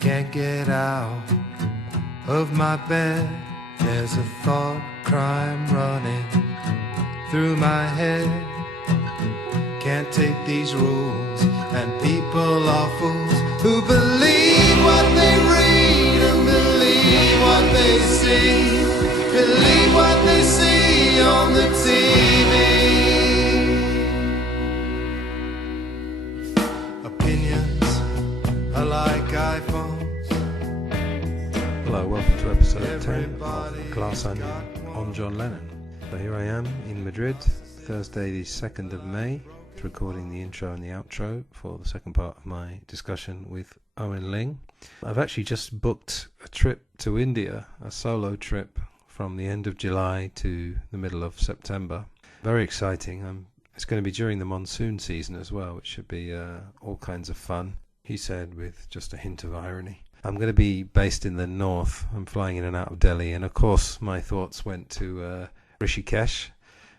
Can't get out of my bed. There's a thought crime running through my head. Can't take these rules, and people are fools who believe what they read and believe what they see, believe what they see on the TV. Opinions are like iPhones. Hello, welcome to episode 10 of Glass Onion on John Lennon. So here I am in Madrid, Thursday the 2nd of May, recording the intro and the outro for the second part of my discussion with Eoghan Lyng. I've actually just booked a trip to India, a solo trip from the end of July to the middle of September. Very exciting. It's going to be during the monsoon season as well, which should be all kinds of fun, he said with just a hint of irony. I'm going to be based in the north. I'm flying in and out of Delhi, and of course my thoughts went to Rishikesh,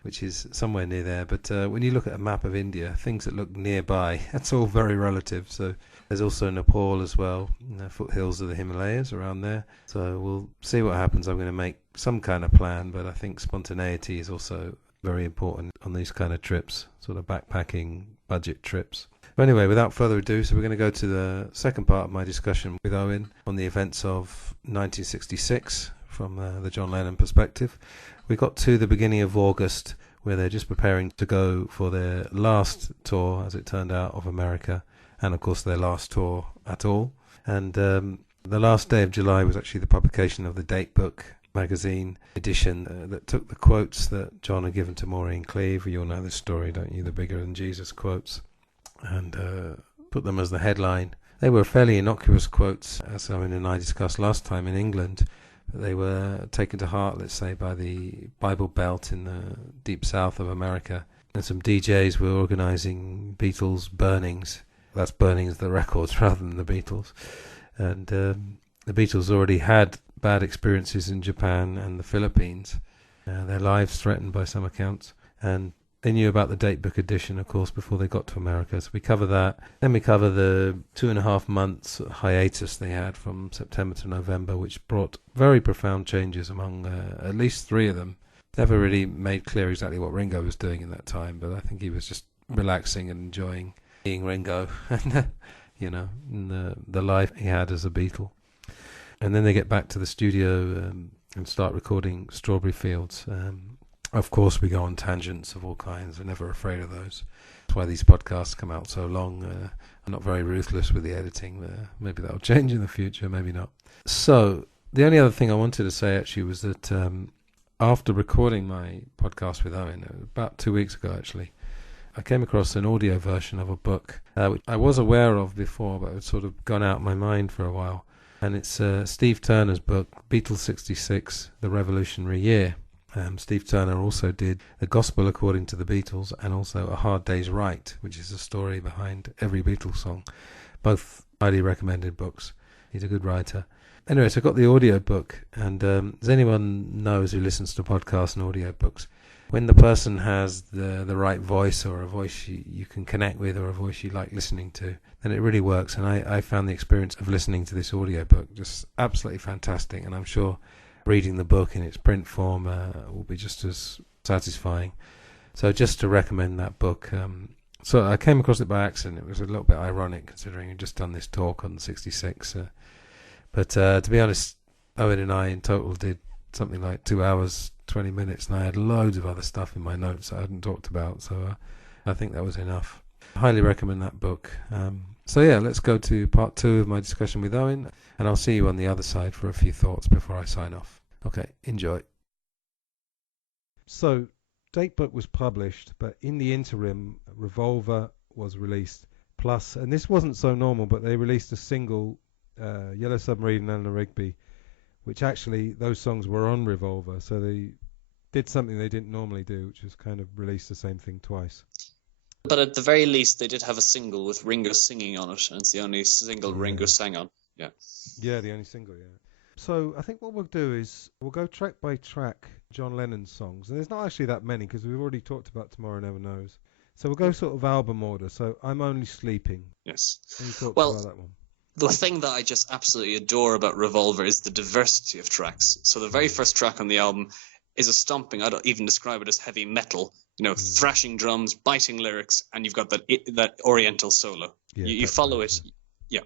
which is somewhere near there. But when you look at a map of India, things that look nearby, that's all very relative. So there's also Nepal as well, foothills of the Himalayas around there. So we'll see what happens. I'm going to make some kind of plan, but I think spontaneity is also very important on these kind of trips, sort of backpacking budget trips. But anyway, without further ado, so we're going to go to the second part of my discussion with Eoghan on the events of 1966 from the John Lennon perspective. We got to the beginning of August, where they're just preparing to go for their last tour, as it turned out, of America, and of course their last tour at all. And the last day of July was actually the publication of the Datebook magazine edition that took the quotes that John had given to Maureen Cleave. You all know this story, don't you? The bigger than Jesus quotes, and put them as the headline. They were fairly innocuous quotes, as Owen and I discussed last time in England. They were taken to heart, let's say, by the Bible Belt in the deep south of America. And some DJs were organising Beatles burnings. That's burnings of the records rather than the Beatles. And the Beatles already had bad experiences in Japan and the Philippines. Their lives threatened by some accounts. And they knew about the Datebook edition, of course, before they got to America. So we cover that. Then we cover the 2.5 months hiatus they had from September to November, which brought very profound changes among at least three of them. Never really made clear exactly what Ringo was doing in that time, but I think he was just relaxing and enjoying being Ringo and, the life he had as a Beatle. And then they get back to the studio and start recording Strawberry Fields. Of course, we go on tangents of all kinds. We're never afraid of those. That's why these podcasts come out so long. I'm not very ruthless with the editing. Maybe that'll change in the future, maybe not. So the only other thing I wanted to say actually was that after recording my podcast with Owen, about 2 weeks ago actually, I came across an audio version of a book which I was aware of before, but had sort of gone out of my mind for a while. And it's Steve Turner's book, Beatles 66, The Revolutionary Year. Steve Turner also did The Gospel According to the Beatles and also A Hard Day's Right, which is the story behind every Beatles song. Both highly recommended books. He's a good writer. Anyway, so I got the audio book, and as anyone knows who listens to podcasts and audio books, when the person has the right voice, or a voice you can connect with, or a voice you like listening to, then it really works. And I found the experience of listening to this audio book just absolutely fantastic, and I'm sure reading the book in its print form will be just as satisfying. So just to recommend that book. So I came across it by accident. It was a little bit ironic considering I'd just done this talk on 66. But to be honest, Owen and I in total did something like 2 hours, 20 minutes, and I had loads of other stuff in my notes that I hadn't talked about. So I think that was enough. I highly recommend that book. So yeah, let's go to part 2 of my discussion with Owen, and I'll see you on the other side for a few thoughts before I sign off. Okay, enjoy. So, Datebook was published, but in the interim, Revolver was released. Plus, and this wasn't so normal, but they released a single, Yellow Submarine and Eleanor Rigby, which actually, those songs were on Revolver, so they did something they didn't normally do, which was kind of release the same thing twice. But at the very least, they did have a single with Ringo singing on it, and it's the only single Ringo sang on. Yeah. Yeah, the only single, yeah. So I think what we'll do is we'll go track by track John Lennon's songs. And there's not actually that many because we've already talked about Tomorrow Never Knows. So we'll go sort of album order. So I'm Only Sleeping. Yes. Any thoughts Well, about that one? The thing that I just absolutely adore about Revolver is the diversity of tracks. So the very first track on the album is a stomping. I don't even describe it as heavy metal. Thrashing drums, biting lyrics, and you've got that Oriental solo. Yeah, you follow it. Yeah.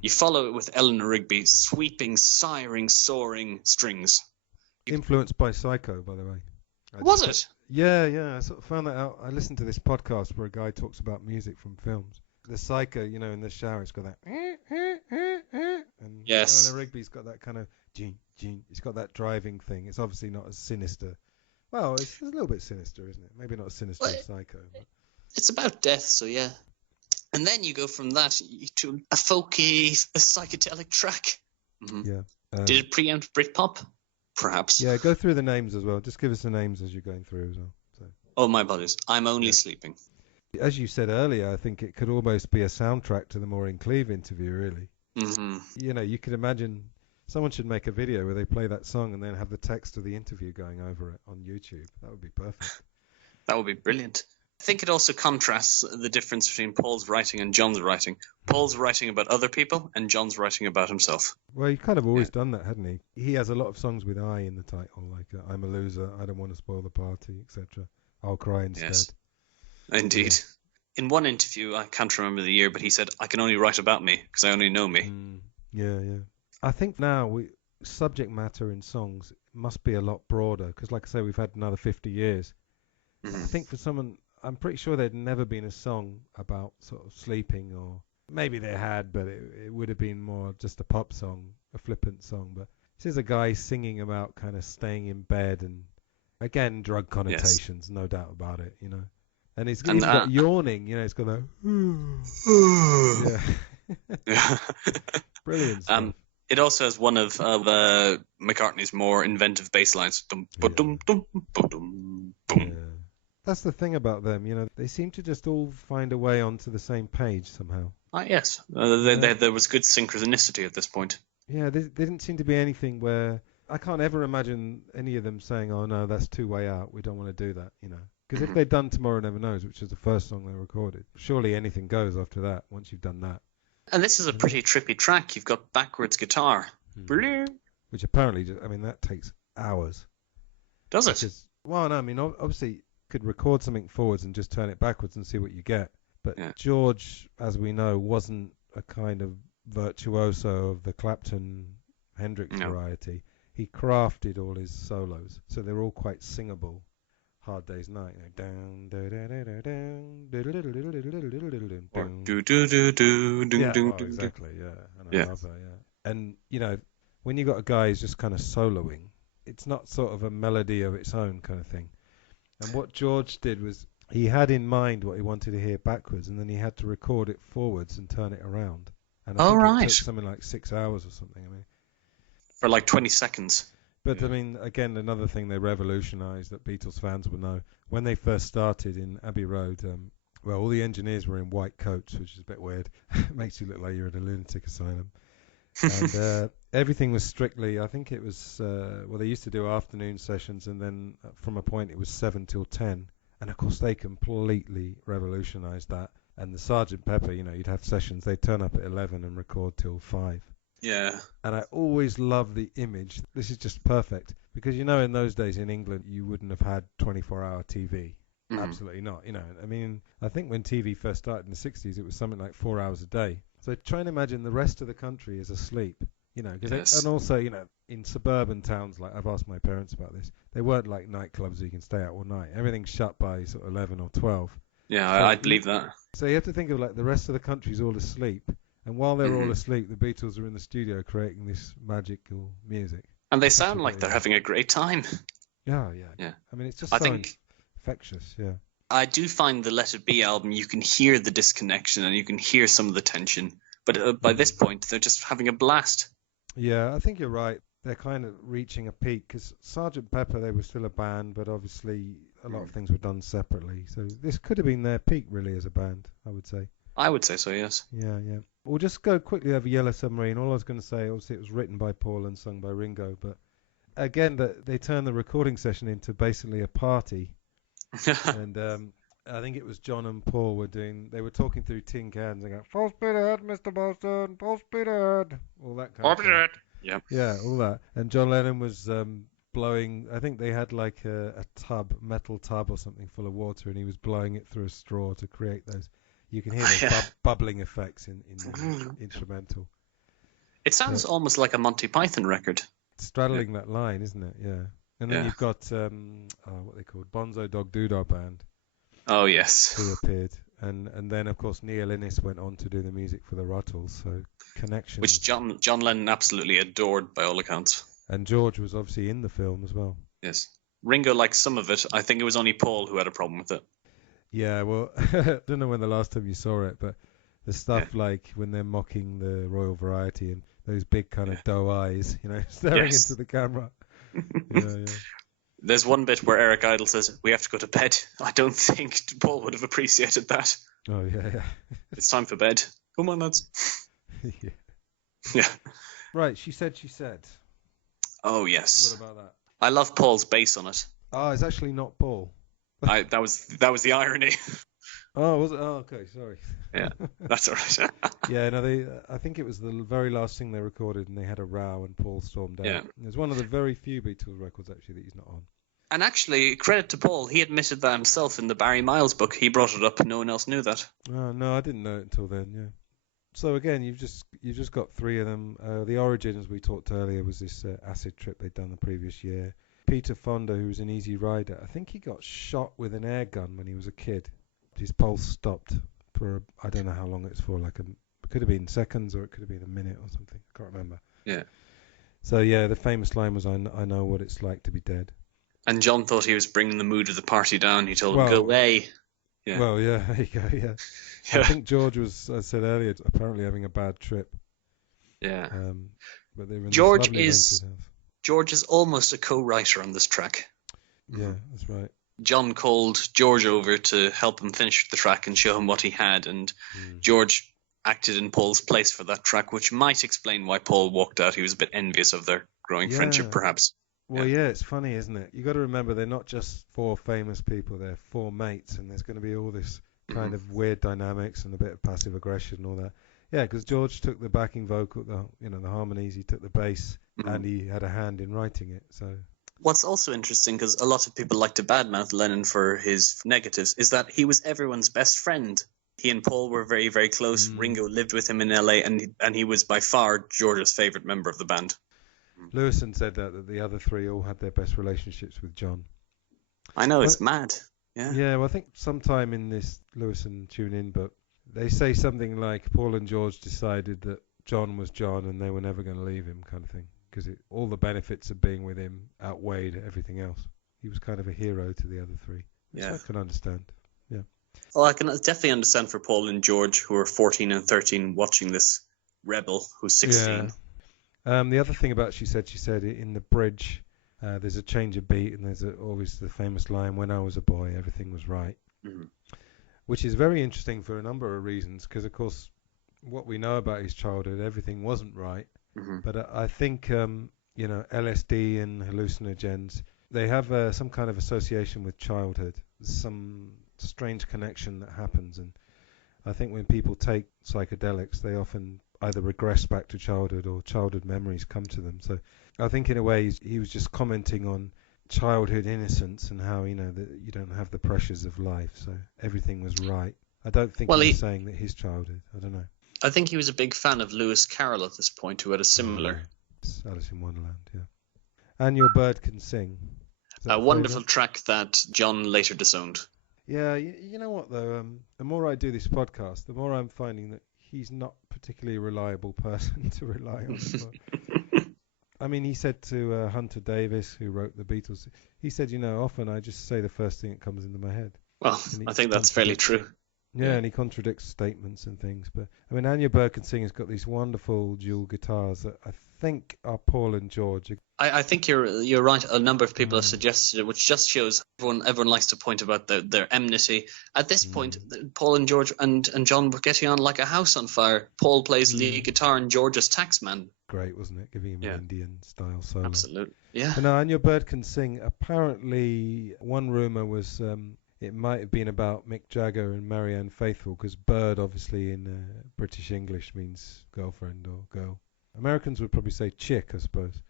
You follow it with Eleanor Rigby, sweeping, sighing, soaring strings. Influenced by Psycho, by the way. Was it? Yeah. I sort of found that out. I listened to this podcast where a guy talks about music from films. The Psycho, in the shower, it's got that. And yes. Eleanor Rigby's got that kind of. It's got that driving thing. It's obviously not as sinister. Well, it's a little bit sinister, isn't it? Maybe not as sinister as Psycho. But. It's about death, so yeah. And then you go from that to a folky, a psychedelic track. Mm-hmm. Yeah. Did it preempt Britpop? Perhaps. Yeah, go through the names as well. Just give us the names as you're going through as well. So. Oh, my apologies. I'm Only Sleeping. As you said earlier, I think it could almost be a soundtrack to the Maureen Cleave interview, really. Mm-hmm. You could imagine someone should make a video where they play that song and then have the text of the interview going over it on YouTube. That would be perfect. That would be brilliant. I think it also contrasts the difference between Paul's writing and John's writing. Paul's writing about other people and John's writing about himself. Well, he's kind of always done that, hasn't he? He has a lot of songs with I in the title, like I'm a loser, I don't want to spoil the party, etc. I'll cry instead. Yes, indeed. Yeah. In one interview, I can't remember the year, but he said, I can only write about me because I only know me. Yeah. I think now subject matter in songs must be a lot broader because, like I say, we've had another 50 years. I think for someone, I'm pretty sure there'd never been a song about sort of sleeping, or maybe they had, but it would have been more just a pop song, a flippant song. But this is a guy singing about kind of staying in bed and, again, drug connotations, no doubt about it, And he's got yawning, he's got that. Yeah. Brilliant stuff. It also has one of McCartney's more inventive bass lines. That's the thing about them, they seem to just all find a way onto the same page somehow. Yes. There was good synchronicity at this point. Yeah, there didn't seem to be anything where... I can't ever imagine any of them saying, oh no, that's too way out, we don't want to do that, Because if they'd done Tomorrow Never Knows, which is the first song they recorded, surely anything goes after that, once you've done that. And this is a pretty trippy track. You've got backwards guitar. Which apparently, that takes hours. Does it? Well, no, obviously, you could record something forwards and just turn it backwards and see what you get. But George, as we know, wasn't a kind of virtuoso of the Clapton-Hendrix variety. He crafted all his solos, so they're all quite singable. Hard Day's Night. Exactly, And I love that, And, when you got a guy who's just kind of soloing, it's not sort of a melody of its own kind of thing. And what George did was he had in mind what he wanted to hear backwards, and then he had to record it forwards and turn it around. And I think it took something like 6 hours or something. For like 20 seconds. But, again, another thing they revolutionised that Beatles fans will know, when they first started in Abbey Road, all the engineers were in white coats, which is a bit weird. It makes you look like you're at a lunatic asylum. And everything was strictly, I think it was, they used to do afternoon sessions, and then from a point it was 7 till 10. And, of course, they completely revolutionised that. And the Sgt. Pepper, you'd have sessions, they'd turn up at 11 and record till 5. Yeah. And I always love the image. This is just perfect. Because, in those days in England, you wouldn't have had 24-hour TV. Absolutely not. I think when TV first started in the 60s, it was something like 4 hours a day. So try and imagine the rest of the country is asleep. And also, in suburban towns, like I've asked my parents about this, they weren't like nightclubs where you can stay out all night. Everything's shut by sort of 11 or 12. Yeah, I believe that. So you have to think of like the rest of the country's all asleep. And while they're all asleep, the Beatles are in the studio creating this magical music. And they sound like they're having a great time. Yeah. It's just infectious, I do find the Let It Be album, you can hear the disconnection and you can hear some of the tension. But by this point, they're just having a blast. Yeah, I think you're right. They're kind of reaching a peak because Sgt. Pepper, they were still a band, but obviously a lot of things were done separately. So this could have been their peak, really, as a band, I would say. I would say so, yes. Yeah. We'll just go quickly over Yellow Submarine. All I was going to say, obviously, it was written by Paul and sung by Ringo, but again, they turned the recording session into basically a party. And I think it was John and Paul they were talking through tin cans and going, full speed ahead, Mr. Boston, full speed ahead, all that kind of thing. Yeah. Yeah, all that. And John Lennon was blowing, I think they had like a metal tub or something full of water, and he was blowing it through a straw to create those. You can hear those bubbling effects in the instrumental. It sounds almost like a Monty Python record. Straddling that line, isn't it? Yeah. And then you've got what they called Bonzo Dog Doodah Band. Oh yes. Who appeared, and then of course Neil Innes went on to do the music for the Ruttles. So connections. Which John Lennon absolutely adored by all accounts. And George was obviously in the film as well. Yes. Ringo liked some of it. I think it was only Paul who had a problem with it. Yeah, well, I don't know when the last time you saw it, but the stuff like when they're mocking the Royal Variety and those big kind of doe eyes, staring into the camera. Yeah. There's one bit where Eric Idle says, "We have to go to bed." I don't think Paul would have appreciated that. Oh, yeah. It's time for bed. Come on, lads. Yeah. Right, she said. Oh, yes. What about that? I love Paul's bass on it. Oh, it's actually not Paul. That was the irony. Oh, was it? Oh, okay, sorry. Yeah, that's all right. Yeah, no, I think it was the very last thing they recorded, and they had a row, and Paul stormed out. Yeah. It was one of the very few Beatles records, actually, that he's not on. And actually, credit to Paul, he admitted that himself in the Barry Miles book. He brought it up, no one else knew that. Oh, no, I didn't know it until then, yeah. So again, you've just got three of them. The origin, as we talked earlier, was this acid trip they'd done the previous year. Peter Fonda, who was an Easy Rider, I think he got shot with an air gun when he was a kid. His pulse stopped for, I don't know how long it's for, it could have been seconds or it could have been a minute or something. I can't remember. Yeah. So yeah, the famous line was, I know what it's like to be dead. And John thought he was bringing the mood of the party down. He told him, go away. Yeah. Well, yeah, there you go, yeah. I think George was, I said earlier, apparently having a bad trip. Yeah. But they were in George is almost a co-writer on this track. Yeah, that's right. John called George over to help him finish the track and show him what he had, and George acted in Paul's place for that track, which might explain why Paul walked out. He was a bit envious of their growing friendship, perhaps. Well, yeah, it's funny, isn't it? You got to remember they're not just four famous people; they're four mates, and there's going to be all this kind of weird dynamics and a bit of passive aggression and all that. Yeah, because George took the backing vocal, the harmonies. He took the bass, and he had a hand in writing it. So. What's also interesting, because a lot of people like to badmouth Lennon for his negatives, is that he was everyone's best friend. He and Paul were very, very close. Ringo lived with him in LA, and he was by far George's favourite member of the band. Lewison said that the other three all had their best relationships with John. I know, it's mad. Yeah. Yeah, well, I think sometime in this Lewison Tune In book, they say something like Paul and George decided that John was John and they were never going to leave him, kind of thing. Because all the benefits of being with him outweighed everything else. He was kind of a hero to the other three. Which I can understand. Yeah. Well, I can definitely understand for Paul and George, who are 14 and 13, watching this rebel who's 16. Yeah. The other thing about she said in the bridge, there's a change of beat, and there's always the famous line, "When I was a boy, everything was right," which is very interesting for a number of reasons. Because of course, what we know about his childhood, everything wasn't right. But I think LSD and hallucinogens, they have some kind of association with childhood, some strange connection that happens, and I think when people take psychedelics, they often either regress back to childhood or childhood memories come to them. So I think in a way he was just commenting on childhood innocence and how that you don't have the pressures of life, so everything was right. I don't think he was saying that his childhood, I don't know. I think he was a big fan of Lewis Carroll at this point, who had a similar... It's Alice in Wonderland, yeah. And Your Bird Can Sing. A wonderful track that John later disowned. Yeah, you know what, though? The more I do this podcast, the more I'm finding that he's not particularly a reliable person to rely on. I mean, he said to Hunter Davis, who wrote the Beatles, he said, often I just say the first thing that comes into my head. Well, I think that's fairly true. Yeah, and he contradicts statements and things. But, I mean, Anya Birkin-Singh has got these wonderful dual guitars that I think are Paul and George. I think you're right. A number of people have suggested it, which just shows everyone likes to point about their enmity. At this point, Paul and George and John were getting on like a house on fire. Paul plays lead guitar and George is taxman. Great, wasn't it? Giving him an Indian-style solo. Absolutely, yeah. And Anya Bird Can Sing, apparently, one rumour was... it might have been about Mick Jagger and Marianne Faithfull, because bird obviously in British English means girlfriend or girl. Americans would probably say chick, I suppose.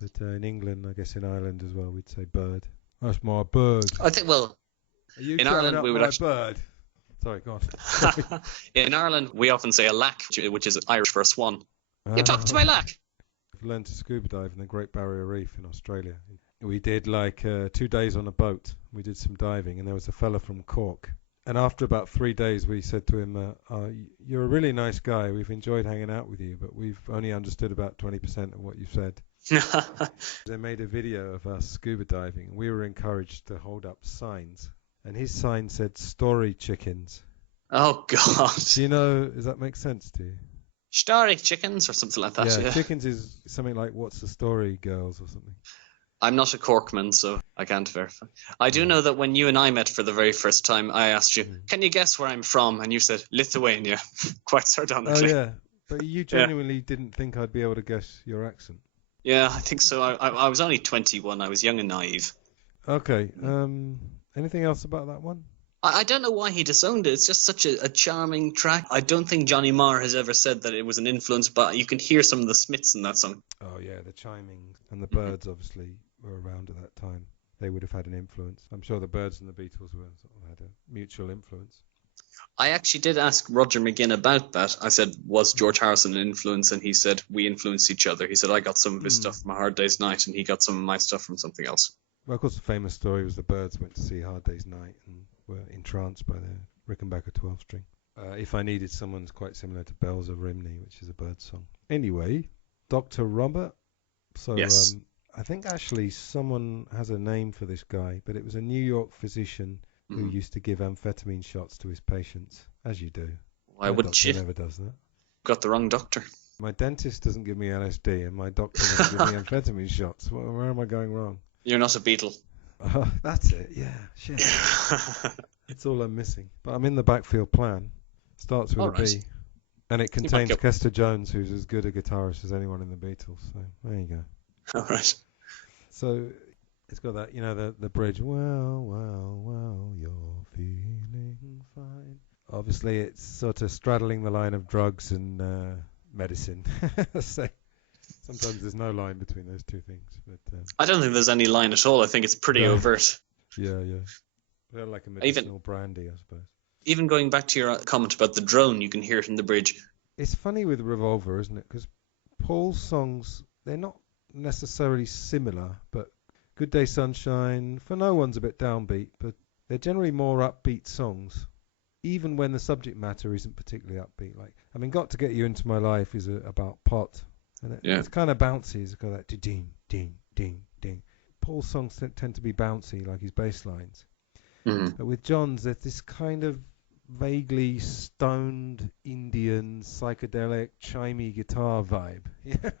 But in England, I guess in Ireland as well, we'd say bird. That's my bird. I think, well, Are you in chatting Ireland up we would my actually... bird? Sorry, go on. In Ireland, we often say a lack, which is Irish for a swan. You talking to my lack? I've learned to scuba dive in the Great Barrier Reef in Australia. We did like 2 days on a boat. We did some diving, and there was a fella from Cork. And after about 3 days, we said to him, you're a really nice guy. We've enjoyed hanging out with you, but we've only understood about 20% of what you've said. They made a video of us scuba diving. We were encouraged to hold up signs. And his sign said, story chickens. Oh, God. Do you know, does that make sense to you? Story chickens or something like that. Yeah, chickens is something like, what's the story, girls, or something. I'm not a Corkman, so I can't verify. I do know that when you and I met for the very first time, I asked you, can you guess where I'm from? And you said, Lithuania, quite sardonically. Oh, yeah. But you genuinely didn't think I'd be able to guess your accent. Yeah, I think so. I was only 21. I was young and naive. Okay. Anything else about that one? I don't know why he disowned it. It's just such a charming track. I don't think Johnny Marr has ever said that it was an influence, but you can hear some of the Smiths in that song. Oh, yeah, the chiming. And the Byrds, obviously, were around at that time. They would have had an influence. I'm sure the Byrds and the Beatles had a mutual influence. I actually did ask Roger McGinn about that. I said, was George Harrison an influence? And he said, we influenced each other. He said, I got some of his stuff from A Hard Day's Night, and he got some of my stuff from something else. Well, of course, the famous story was the Byrds went to see Hard Day's Night and were entranced by the Rickenbacker 12-string. If I Needed Someone's quite similar to Bells of Rhymney, which is a Byrds song. Anyway, Dr. Robert. So yes. I think actually someone has a name for this guy, but it was a New York physician who used to give amphetamine shots to his patients, as you do. Why wouldn't you? Never does that. Got the wrong doctor. My dentist doesn't give me LSD, and my doctor doesn't give me amphetamine shots. Where am I going wrong? You're not a Beatle. That's it, yeah. Shit. That's all I'm missing. But I'm in the backfield plan. Starts with a B. And it contains Kester Jones, who's as good a guitarist as anyone in the Beatles. So there you go. All right. So it's got that, the bridge. Well, you're feeling fine. Obviously, it's sort of straddling the line of drugs and medicine. So sometimes there's no line between those two things. But I don't think there's any line at all. I think it's pretty overt. Yeah. They're like a medicinal brandy, I suppose. Even going back to your comment about the drone, you can hear it in the bridge. It's funny with Revolver, isn't it? Because Paul's songs, they're not necessarily similar, but Good Day Sunshine, for no one's a bit downbeat, but they're generally more upbeat songs, even when the subject matter isn't particularly upbeat. Got to Get You Into My Life is about pot, and it's kind of bouncy. It's got that ding, ding, ding, ding. Paul's songs tend to be bouncy, like his bass lines. But with John's, there's this kind of vaguely stoned Indian psychedelic chimey guitar vibe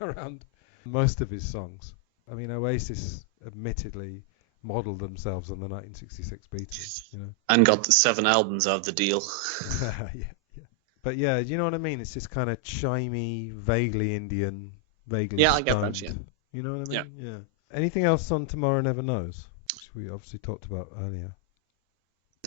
around most of his songs. I mean, Oasis admittedly modelled themselves on the 1966 Beatles, and got the 7 albums out of the deal. yeah. But yeah, you know what I mean? It's this kind of chimey, vaguely Indian, vaguely stoned. I get that. Yeah. You know what I mean? Yeah. Anything else on Tomorrow Never Knows, which we obviously talked about earlier?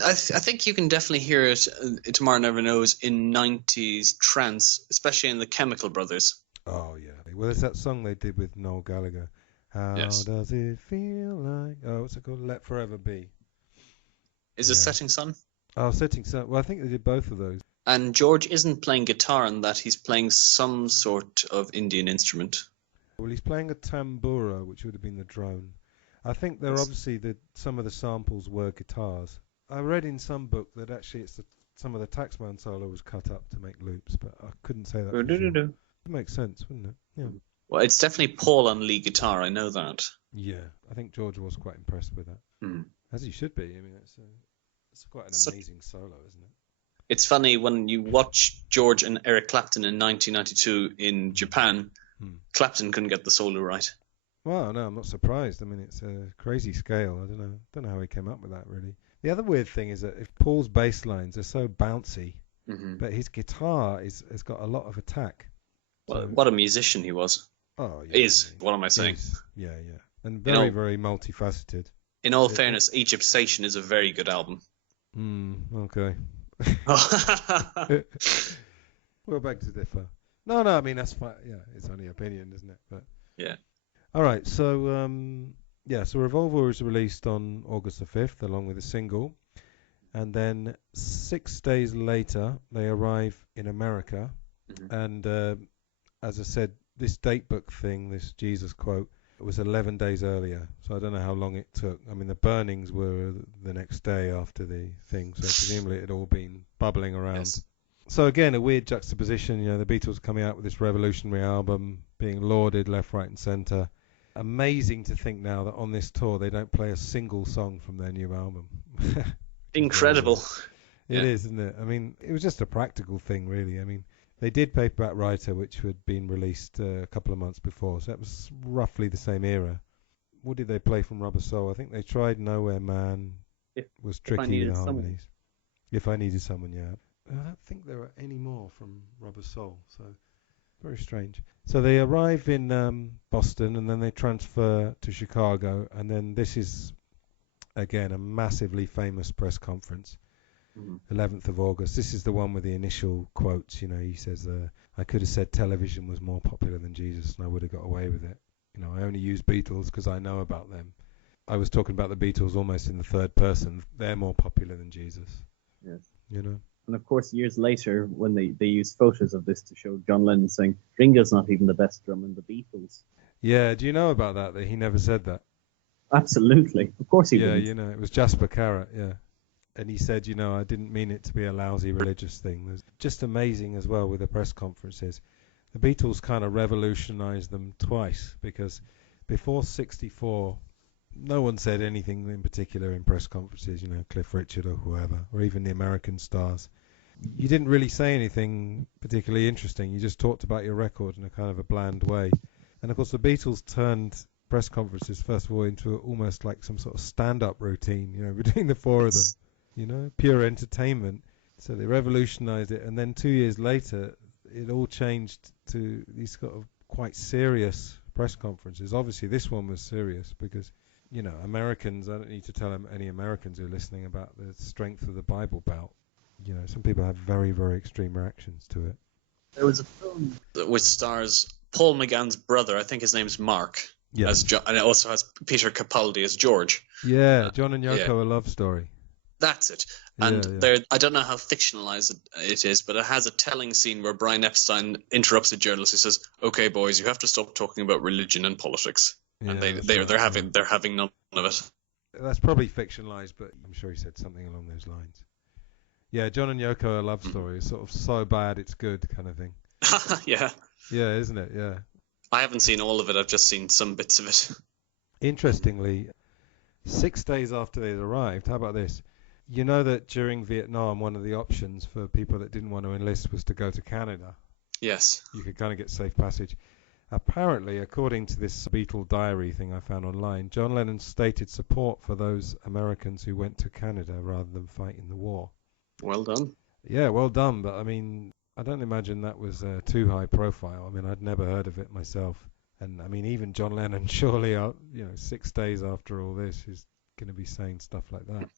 I think you can definitely hear it, Tomorrow Never Knows, in 90s trance, especially in the Chemical Brothers. Oh, yeah. Well, there's that song they did with Noel Gallagher. How does it feel like... Oh, what's it called? Let Forever Be. Is it Setting Sun? Oh, Setting Sun. Well, I think they did both of those. And George isn't playing guitar in that. He's playing some sort of Indian instrument. Well, he's playing a tambura, which would have been the drone. I think they're obviously some of the samples were guitars. I read in some book that actually some of the Taxman solo was cut up to make loops, but I couldn't say that. It makes sense, wouldn't it? Yeah. Well, it's definitely Paul on lead guitar. I know that. Yeah, I think George was quite impressed with that, as he should be. I mean, it's quite an amazing solo, isn't it? It's funny when you watch George and Eric Clapton in 1992 in Japan. Clapton couldn't get the solo right. Well, no, I'm not surprised. I mean, it's a crazy scale. I don't know how he came up with that, really. The other weird thing is that if Paul's bass lines are so bouncy, but his guitar has got a lot of attack. Well, what a musician he was. Oh, yeah. What am I saying? Yeah. And very, very multifaceted. In all fairness, Egypt Station is a very good album. Okay. We'll beg to differ. No, I mean, that's fine. Yeah, it's only opinion, isn't it? But Yeah. all right, so so Revolver was released on August the 5th, along with a single, and then 6 days later they arrive in America, and as I said, this date book thing, this Jesus quote, was 11 days earlier, so I don't know how long it took. I mean, the burnings were the next day after the thing, so presumably it had all been bubbling around. Yes. So again, a weird juxtaposition, the Beatles coming out with this revolutionary album, being lauded left, right and centre. Amazing to think now that on this tour they don't play a single song from their new album. Incredible. It is, isn't it? I mean, it was just a practical thing, really. I mean, they did Paperback Writer, which had been released a couple of months before, so that was roughly the same era. What did they play from Rubber Soul? I think they tried Nowhere Man, was tricky in the harmonies. If I Needed Someone, yeah. I don't think there are any more from Rubber Soul, so very strange. So they arrive in Boston, and then they transfer to Chicago, and then this is, again, a massively famous press conference. 11th of August. This is the one with the initial quotes. He says, I could have said television was more popular than Jesus and I would have got away with it. I only use Beatles because I know about them. I was talking about the Beatles almost in the third person. They're more popular than Jesus. Yes. And of course, years later, when they used photos of this to show John Lennon saying, Ringo's not even the best drummer in the Beatles. Yeah, do you know about that he never said that? Absolutely. Of course he wouldn't. Yeah, it was Jasper Carrott, yeah. And he said, I didn't mean it to be a lousy religious thing. There's just amazing as well with the press conferences. The Beatles kind of revolutionized them twice, because before 64, no one said anything in particular in press conferences, Cliff Richard or whoever, or even the American stars. You didn't really say anything particularly interesting. You just talked about your record in a kind of a bland way. And of course the Beatles turned press conferences, first of all, into almost like some sort of stand-up routine, between the four of them. Pure entertainment. So they revolutionized it, and then 2 years later it all changed to these sort of quite serious press conferences. Obviously this one was serious because Americans, I don't need to tell any Americans who are listening about the strength of the Bible Belt. Some people have very, very extreme reactions to it. There was a film which stars Paul McGann's brother, I think his name's Mark, as John, and it also has Peter Capaldi as George. Yeah, John and Yoko, A Love Story. That's it. And there, I don't know how fictionalized it is, but it has a telling scene where Brian Epstein interrupts a journalist. He says, "Okay, boys, you have to stop talking about religion and politics." And they're having none of it. That's probably fictionalized, but I'm sure he said something along those lines. Yeah, John and Yoko, A Love Story is sort of so bad it's good kind of thing. Yeah. Yeah, isn't it? Yeah. I haven't seen all of it. I've just seen some bits of it. Interestingly, 6 days after they arrived, how about this? You know that during Vietnam, one of the options for people that didn't want to enlist was to go to Canada. Yes. You could kind of get safe passage. Apparently, according to this Beatle diary thing I found online, John Lennon stated support for those Americans who went to Canada rather than fight in the war. Well done. Yeah, well done. But I mean, I don't imagine that was too high profile. I mean, I'd never heard of it myself. And I mean, even John Lennon, surely, 6 days after all this, is going to be saying stuff like that.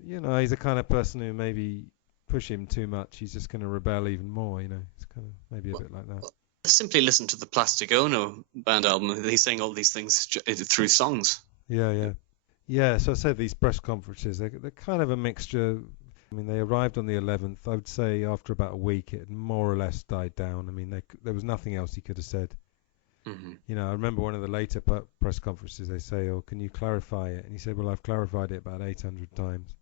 He's the kind of person who maybe push him too much, he's just going to rebel even more. It's kind of maybe a bit like that. Simply listen to the Plastic Ono band album. He's saying all these things through songs. Yeah. So I said these press conferences, they're kind of a mixture. I mean, they arrived on the 11th. I would say after about a week, it had more or less died down. I mean, there was nothing else he could have said. Mm-hmm. I remember one of the later press conferences, they say, "Oh, can you clarify it?" And he said, "Well, I've clarified it about 800 times."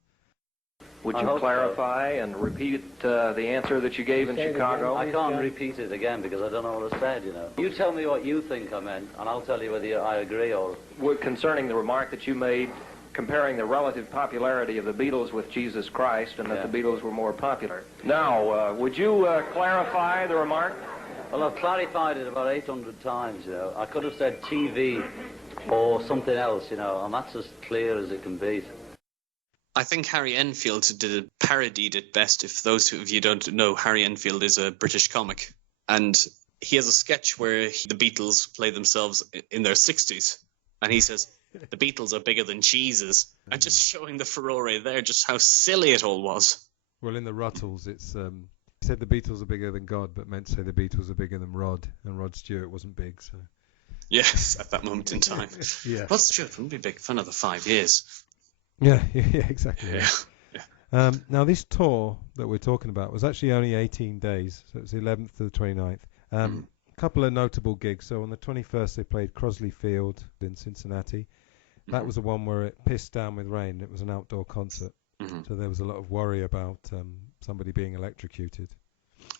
Would you clarify and repeat the answer that you gave in Chicago? I can't repeat it again because I don't know what I said, You tell me what you think I meant, and I'll tell you whether I agree or... Concerning the remark that you made, comparing the relative popularity of the Beatles with Jesus Christ, and that the Beatles were more popular. Now, would you clarify the remark? Well, I've clarified it about 800 times, I could have said TV or something else, and that's as clear as it can be. I think Harry Enfield parodied it best. If those of you don't know, Harry Enfield is a British comic. And he has a sketch where the Beatles play themselves in their 60s. And he says, the Beatles are bigger than cheeses, and just showing the furore there, just how silly it all was. Well, in the Ruttles, it's he said the Beatles are bigger than God, but meant to say the Beatles are bigger than Rod, and Rod Stewart wasn't big, so. Yes, at that moment in time. Yeah. Rod Stewart wouldn't be big for another 5 years. Yeah, exactly. Yeah. Now, this tour that we're talking about was actually only 18 days, so it was the 11th to the 29th. A couple of notable gigs. So on the 21st, they played Crosley Field in Cincinnati. That was the one where it pissed down with rain. It was an outdoor concert. So there was a lot of worry about somebody being electrocuted.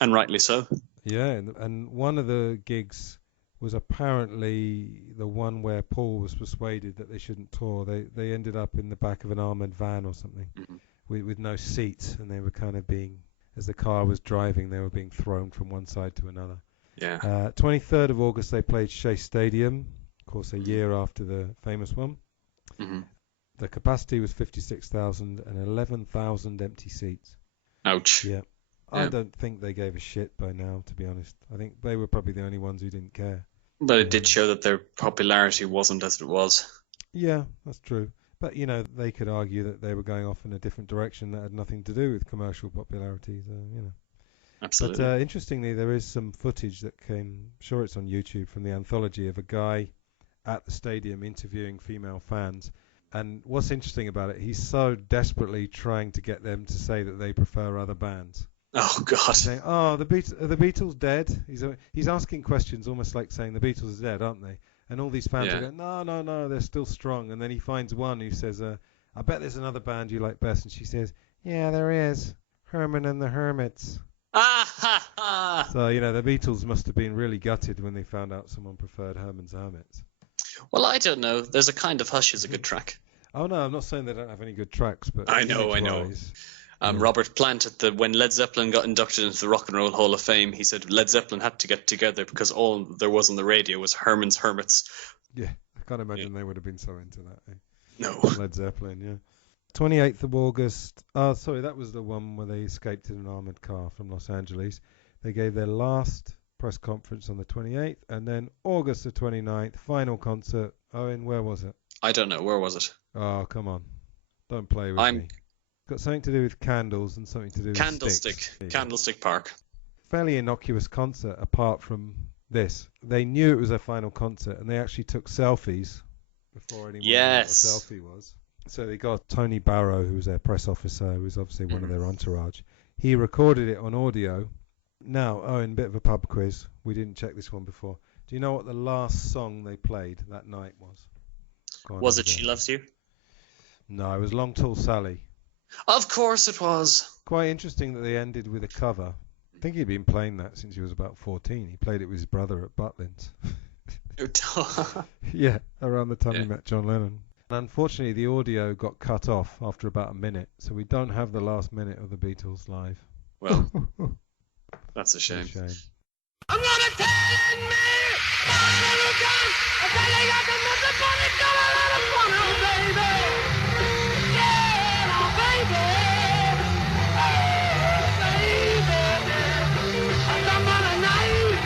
And rightly so. Yeah, and one of the gigs was apparently the one where Paul was persuaded that they shouldn't tour. They ended up in the back of an armoured van or something with no seats, and they were kind of being, as the car was driving, they were being thrown from one side to another. Yeah. 23rd of August, they played Shea Stadium, of course, a year after the famous one. The capacity was 56,000 and 11,000 empty seats. Ouch. Yeah. I don't think they gave a shit by now, to be honest. I think they were probably the only ones who didn't care. But it did show that their popularity wasn't as it was. Yeah, that's true. But, they could argue that they were going off in a different direction that had nothing to do with commercial popularity, so, Absolutely. But interestingly, there is some footage that came, sure it's on YouTube, from the anthology of a guy at the stadium interviewing female fans. And what's interesting about it, he's so desperately trying to get them to say that they prefer other bands. Oh, God. Saying, are the Beatles dead? He's asking questions almost like saying the Beatles are dead, aren't they? And all these fans are going, no, they're still strong. And then he finds one who says, I bet there's another band you like best. And she says, yeah, there is. Herman and the Hermits. So, the Beatles must have been really gutted when they found out someone preferred Herman's Hermits. Well, I don't know. There's a Kind of Hush is a good track. Oh, no, I'm not saying they don't have any good tracks, but I know. Robert Plant, when Led Zeppelin got inducted into the Rock and Roll Hall of Fame, he said Led Zeppelin had to get together because all there was on the radio was Herman's Hermits. Yeah, I can't imagine they would have been so into that. No. Led Zeppelin, yeah. 28th of August. Oh, sorry, that was the one where they escaped in an armoured car from Los Angeles. They gave their last press conference on the 28th, and then August the 29th, final concert. Owen, where was it? I don't know. Where was it? Oh, come on. Don't play with me. Got something to do with candles and something to do with sticks. Candlestick Park. Fairly innocuous concert apart from this. They knew it was their final concert, and they actually took selfies before anyone knew what a selfie was. So they got Tony Barrow, who was their press officer, who was obviously one of their entourage. He recorded it on audio. Now, Owen, bit of a pub quiz. We didn't check this one before. Do you know what the last song they played that night was? Was it She Loves You? No, it was Long Tall Sally. Of course it was. Quite interesting that they ended with a cover. I think he'd been playing that since he was about 14. He played it with his brother at Butlins. Yeah, around the time he met John Lennon. And unfortunately, the audio got cut off after about a minute, so we don't have the last minute of the Beatles live. Well, that's a shame. I'm gonna tell you, man, I'm telling you the mother bunny got a lot of fun, oh, baby. Yeah, oh, baby. Oh, baby. Somebody nice.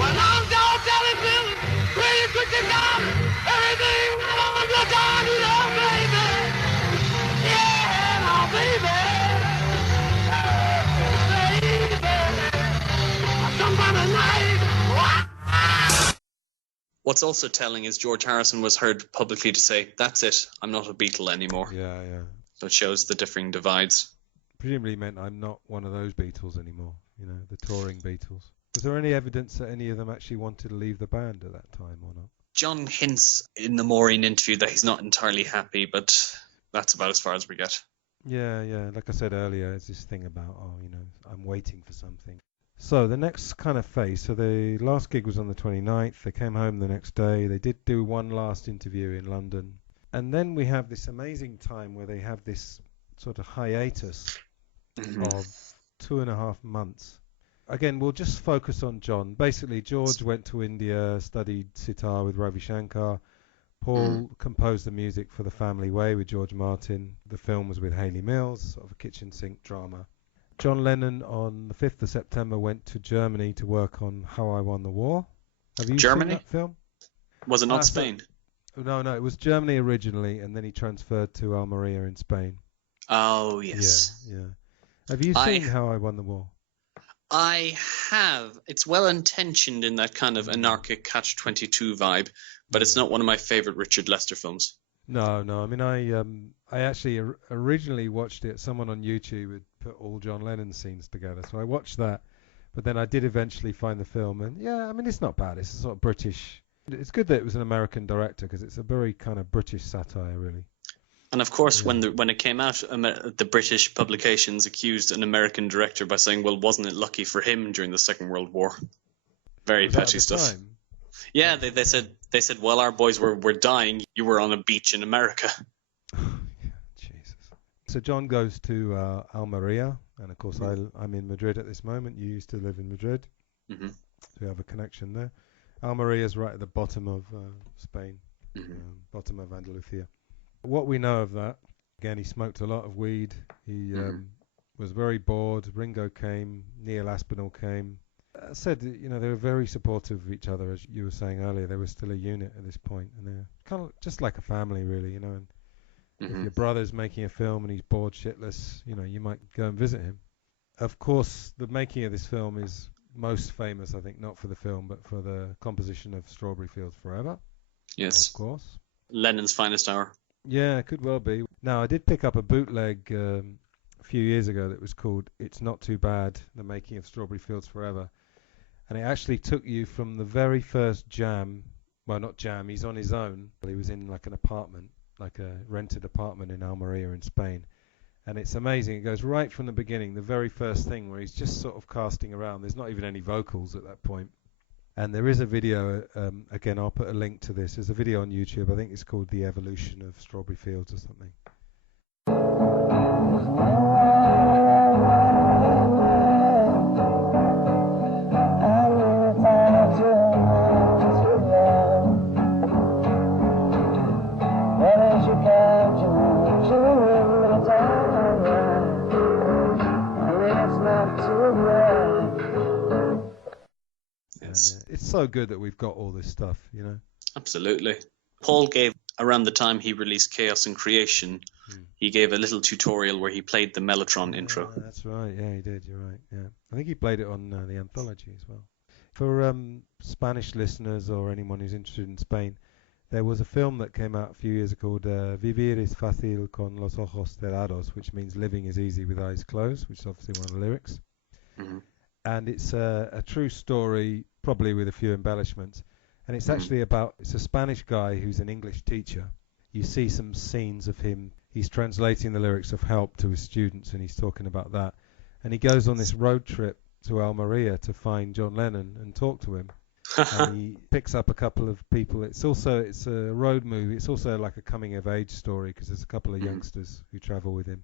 When I'm down telling Bill, pretty quick to down, everything on the dog, you know, baby. Yeah, oh, baby. What's also telling is George Harrison was heard publicly to say, "That's it, I'm not a Beatle anymore." Yeah. So it shows the differing divides. Presumably meant I'm not one of those Beatles anymore, the touring Beatles. Was there any evidence that any of them actually wanted to leave the band at that time or not? John hints in the Maureen interview that he's not entirely happy, but that's about as far as we get. Yeah. Like I said earlier, there's this thing about, I'm waiting for something. So the next kind of phase, so the last gig was on the 29th. They came home the next day. They did do one last interview in London. And then we have this amazing time where they have this sort of hiatus of 2.5 months. Again, we'll just focus on John. Basically, George went to India, studied sitar with Ravi Shankar. Paul composed the music for The Family Way with George Martin. The film was with Hayley Mills, sort of a kitchen sink drama. John Lennon on the 5th of September went to Germany to work on How I Won the War. Have you seen that film? Was it not So- Spain? No, it was Germany originally, and then he transferred to Almeria in Spain. Oh, yes. Yeah. Have you seen How I Won the War? I have. It's well intentioned in that kind of anarchic Catch-22 vibe, but it's not one of my favorite Richard Lester films. No. I mean, I actually originally watched it. Someone on YouTube had put all John Lennon scenes together, so I watched that. But then I did eventually find the film, and yeah, I mean, it's not bad. It's a sort of British. It's good that it was an American director because it's a very kind of British satire, really. And of course, when it came out, the British publications accused an American director by saying, "Well, wasn't it lucky for him during the Second World War?" Very patchy stuff. Time? Yeah, they said, "Well, our boys were dying. You were on a beach in America." Jesus. So John goes to Almeria, and of course I'm in Madrid at this moment. You used to live in Madrid, Mm-hmm. so we have a connection there. Almeria is right at the bottom of Spain, bottom of Andalusia. What we know of that, again, he smoked a lot of weed. He was very bored. Ringo came. Neil Aspinall came. Said, they were very supportive of each other, as you were saying earlier. They were still a unit at this point, and they're kind of just like a family, really, And if your brother's making a film and he's bored shitless, you might go and visit him. Of course, the making of this film is most famous, I think, not for the film, but for the composition of Strawberry Fields Forever. Yes. Of course. Lennon's finest hour. Yeah, it could well be. Now, I did pick up a bootleg a few years ago that was called It's Not Too Bad, The Making of Strawberry Fields Forever. And it actually took you from the very first jam, well, not jam, he's on his own. He was in like an apartment, like a rented apartment in Almeria in Spain. And it's amazing. It goes right from the beginning, the very first thing where he's just sort of casting around. There's not even any vocals at that point. And there is a video, again, I'll put a link to this. There's a video on YouTube. I think it's called The Evolution of Strawberry Fields or something. It's so good that we've got all this stuff, Absolutely. Paul gave, around the time he released Chaos and Creation, he gave a little tutorial where he played the Mellotron intro. That's right. Yeah, he did. You're right. Yeah, I think he played it on the anthology as well. For Spanish listeners or anyone who's interested in Spain, there was a film that came out a few years ago called Vivir es fácil con los ojos cerrados, which means living is easy with eyes closed, which is obviously one of the lyrics. Mm-hmm. And it's a true story, probably with a few embellishments. And it's actually it's a Spanish guy who's an English teacher. You see some scenes of him. He's translating the lyrics of Help to his students, and he's talking about that. And he goes on this road trip to Almeria to find John Lennon and talk to him. And he picks up a couple of people. It's a road movie. It's also like a coming-of-age story because there's a couple of youngsters who travel with him.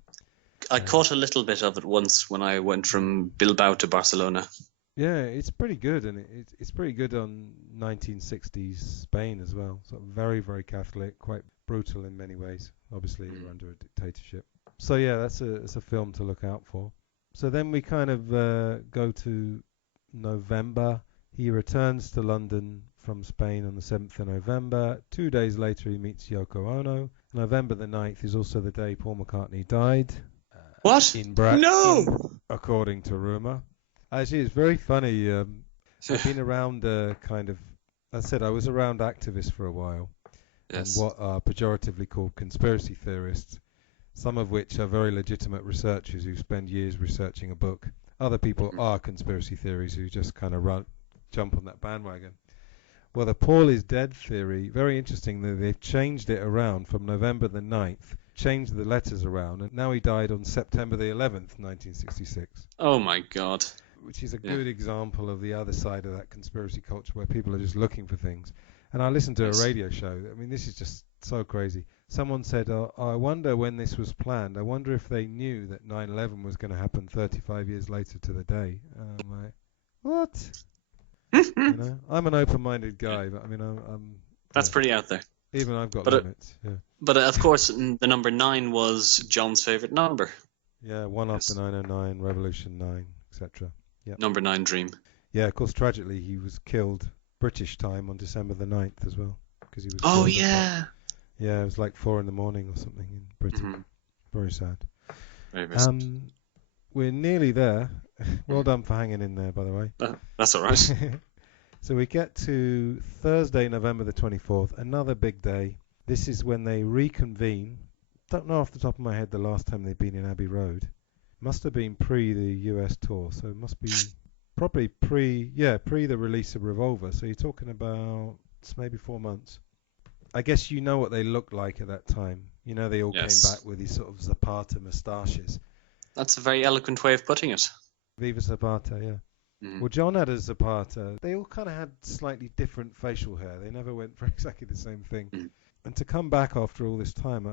I caught a little bit of it once when I went from Bilbao to Barcelona. Yeah, it's pretty good, and it's pretty good on 1960s Spain as well. So very, very Catholic, quite brutal in many ways. Obviously, you're under a dictatorship. So yeah, it's a film to look out for. So then we kind of go to November. He returns to London from Spain on the 7th of November. 2 days later, he meets Yoko Ono. November the 9th is also the day Paul McCartney died. What? No! According to rumour. Actually, it's very funny. I've been around I said I was around activists for a while. Yes. And what are pejoratively called conspiracy theorists, some of which are very legitimate researchers who spend years researching a book. Other people are conspiracy theories who just kind of jump on that bandwagon. Well, the Paul is dead theory, very interesting that they've changed it around from November the 9th, changed the letters around, and now he died on September the 11th, 1966. Oh my God. Which is a good example of the other side of that conspiracy culture where people are just looking for things. And I listened to a radio show. I mean, this is just so crazy. Someone said, I wonder when this was planned. I wonder if they knew that 9/11 was going to happen 35 years later to the day. I'm like, what? I'm an open-minded guy, but I mean, I'm That's pretty out there. Even I've got limits. But of course, the number 9 was John's favourite number. Yeah, one after 909, Revolution 9, etc. Yeah. Number 9 Dream. Yeah, of course, tragically, he was killed British time on December the 9th as well. because he was. Oh, killed at yeah. Yeah, it was like 4 a.m. or something in Britain. Very sad. Very sad. We're nearly there. Well done for hanging in there, by the way. That's all right. So we get to Thursday, November the 24th, another big day. This is when they reconvene. Don't know off the top of my head the last time they've been in Abbey Road. Must have been pre the US tour, so it must be probably pre the release of Revolver. So you're talking about maybe 4 months. I guess you know what they looked like at that time. You know, they all came back with these sort of Zapata moustaches. That's a very eloquent way of putting it. Viva Zapata, yeah. Well, John had a Zapata. They all kind of had slightly different facial hair. They never went for exactly the same thing. And to come back after all this time,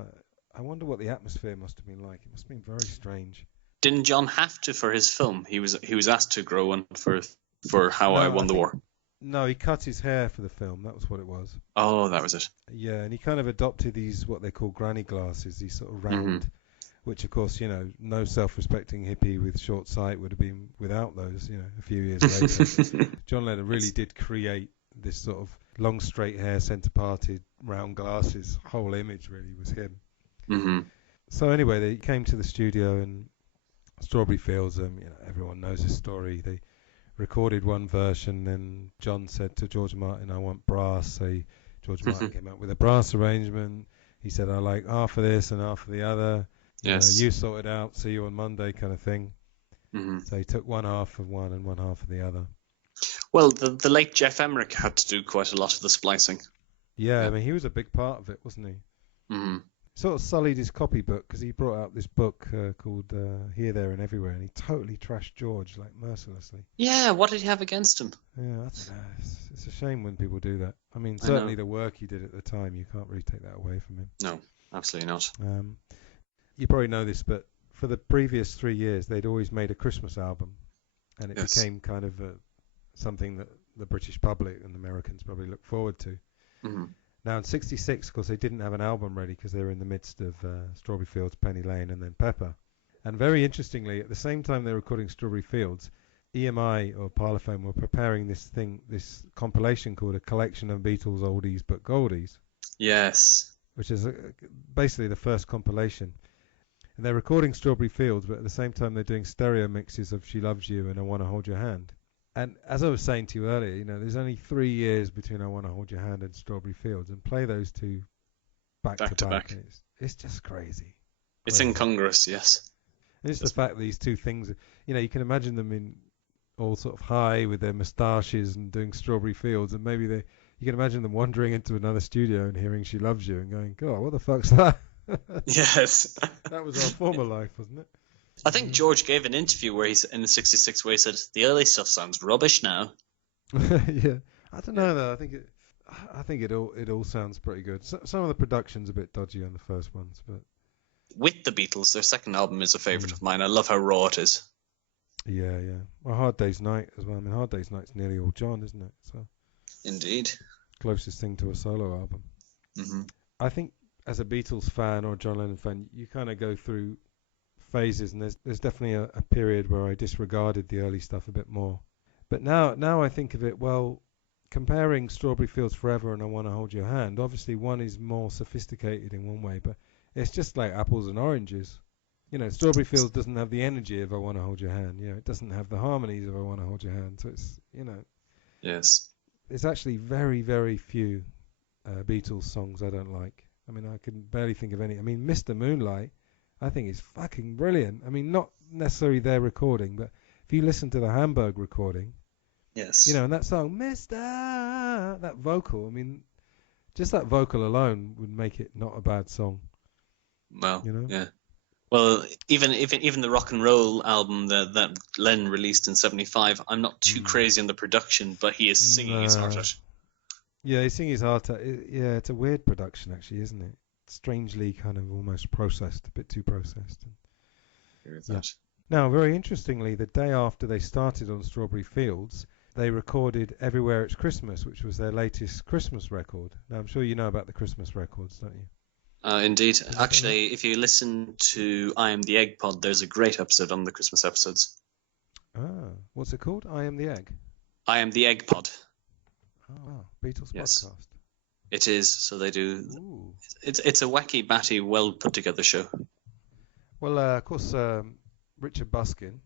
I wonder what the atmosphere must have been like. It must have been very strange. Didn't John have to for his film? He was asked to grow one for How I Won the War. No, he cut his hair for the film. That was what it was. Oh, that was it. Yeah, and he kind of adopted these, what they call granny glasses, these sort of round, which, of course, you know, no self-respecting hippie with short sight would have been without those, you know, a few years later. John Lennon really did create this sort of long, straight hair, centre-parted, round glasses. Whole image really was him. So anyway, they came to the studio in Strawberry Fields. You know, everyone knows this story. They recorded one version, then John said to George Martin, I want brass. So George Martin came up with a brass arrangement. He said, I like half of this and half of the other. Yes. You sort it out, see you on Monday kind of thing. So he took one half of one and one half of the other. Well, the late Jeff Emmerich had to do quite a lot of the splicing. Yeah, I mean, he was a big part of it, wasn't he? Sort of sullied his copybook because he brought out this book called Here, There and Everywhere, and he totally trashed George, like, mercilessly. Yeah, what did he have against him? Yeah, it's a shame when people do that. I mean, certainly the work he did at the time, you can't really take that away from him. No, absolutely not. You probably know this, but for the previous 3 years, they'd always made a Christmas album, and it became kind of something that the British public and Americans probably look forward to. Now, in '66, of course, they didn't have an album ready because they were in the midst of Strawberry Fields, Penny Lane, and then Pepper. And very interestingly, at the same time they were recording Strawberry Fields, EMI or Parlophone were preparing this compilation called A Collection of Beatles Oldies But Goldies. Yes. Which is basically the first compilation. And they're recording Strawberry Fields, but at the same time they're doing stereo mixes of She Loves You and I Want to Hold Your Hand. And as I was saying to you earlier, you know, there's only 3 years between I Want to Hold Your Hand and Strawberry Fields, and play those two back to back. It's just crazy. It's incongruous, yes. And it's the fact that these two things, you know, you can imagine them in all sort of high with their moustaches and doing Strawberry Fields, and maybe you can imagine them wandering into another studio and hearing She Loves You and going, God, what the fuck's that? Yes. That was our former life, wasn't it? I think George gave an interview where he's in the '66 where he said the early stuff sounds rubbish now. Yeah, I don't know though. I think it all sounds pretty good. Some of the production's a bit dodgy on the first ones, but with the Beatles, their second album is a favourite of mine. I love how raw it is. Yeah. Well, Hard Day's Night as well. I mean, Hard Day's Night's nearly all John, isn't it? So Indeed. Closest thing to a solo album. I think as a Beatles fan or a John Lennon fan, you kind of go through phases, and there's definitely a period where I disregarded the early stuff a bit more. But now I think of it, well, comparing Strawberry Fields Forever and I Want to Hold Your Hand, obviously one is more sophisticated in one way, but it's just like apples and oranges. You know, Strawberry Fields doesn't have the energy of I Want to Hold Your Hand. You know, it doesn't have the harmonies of I Want to Hold Your Hand. So it's, you know, yes, there's actually very, very few Beatles songs I don't like. I mean, I can barely think of any. I mean, Mr. Moonlight, I think is fucking brilliant. I mean, not necessarily their recording, but if you listen to the Hamburg recording, yes, you know, and that song, Mr., that vocal, I mean, just that vocal alone would make it not a bad song. Well, you know? Yeah. Well, even the rock and roll album that Len released in '75, I'm not too crazy on the production, but he is singing his heart out. Yeah, he's singing his heart out. Yeah, it's a weird production, actually, isn't it? Strangely kind of almost processed, a bit too processed. Yeah. Now, very interestingly, the day after they started on Strawberry Fields, they recorded Everywhere It's Christmas, which was their latest Christmas record. Now, I'm sure you know about the Christmas records, don't you? Indeed. Actually, if you listen to I Am the Egg Pod, there's a great episode on the Christmas episodes. Ah, what's it called? I Am the Egg? I Am the Egg Pod. Oh, wow. Beatles yes. podcast. It is. So they do. Ooh. It's a wacky, batty, well put together show. Well, of course, Richard Buskin,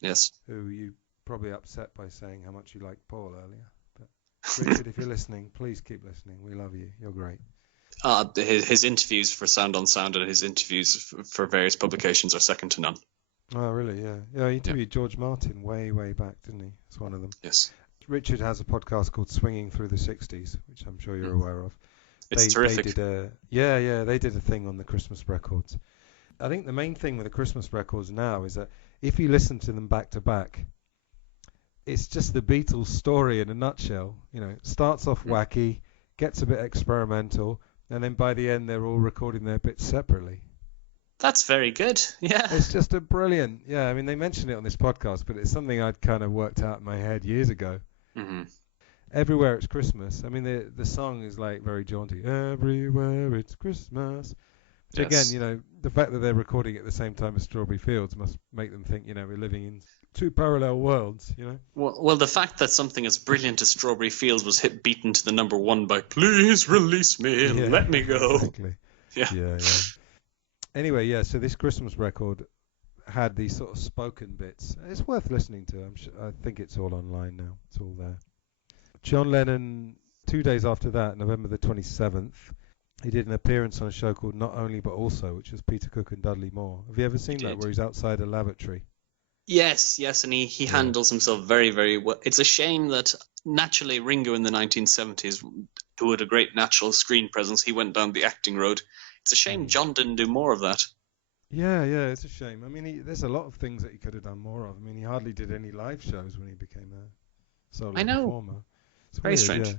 Yes. who you probably upset by saying how much you liked Paul earlier. But Richard, if you're listening, please keep listening. We love you. You're great. His interviews for Sound on Sound and his interviews for various publications are second to none. Oh, really? Yeah. Yeah, he interviewed George Martin way back, didn't he? It's one of them. Yes. Richard has a podcast called Swinging Through the 60s, which I'm sure you're aware of. It's terrific. They did a thing on the Christmas records. I think the main thing with the Christmas records now is that if you listen to them back to back, it's just the Beatles story in a nutshell. You know, it starts off wacky, gets a bit experimental, and then by the end they're all recording their bits separately. That's very good. Yeah. It's just a brilliant. Yeah, I mean, they mentioned it on this podcast, but it's something I'd kind of worked out in my head years ago. Mm-hmm. Everywhere It's Christmas. I mean, the song is like very jaunty. Everywhere It's Christmas. Which again, you know, the fact that they're recording it at the same time as Strawberry Fields must make them think, you know, we're living in two parallel worlds, you know? Well, the fact that something as brilliant as Strawberry Fields was beaten to the number one by Please Release Me and Let Me Go. Exactly. Yeah. Anyway, yeah, so this Christmas record had these sort of spoken bits. It's worth listening to. I think it's all online now. It's all there. John Lennon, 2 days after that, November the 27th, he did an appearance on a show called Not Only But Also, which was Peter Cook and Dudley Moore. Have you ever seen that, where he's outside a lavatory? Yes, and he handles himself very, very well. It's a shame that naturally Ringo in the 1970s, who had a great natural screen presence, he went down the acting road. It's a shame John didn't do more of that. Yeah, it's a shame. I mean, there's a lot of things that he could have done more of. I mean, he hardly did any live shows when he became a solo performer. It's very weird, strange.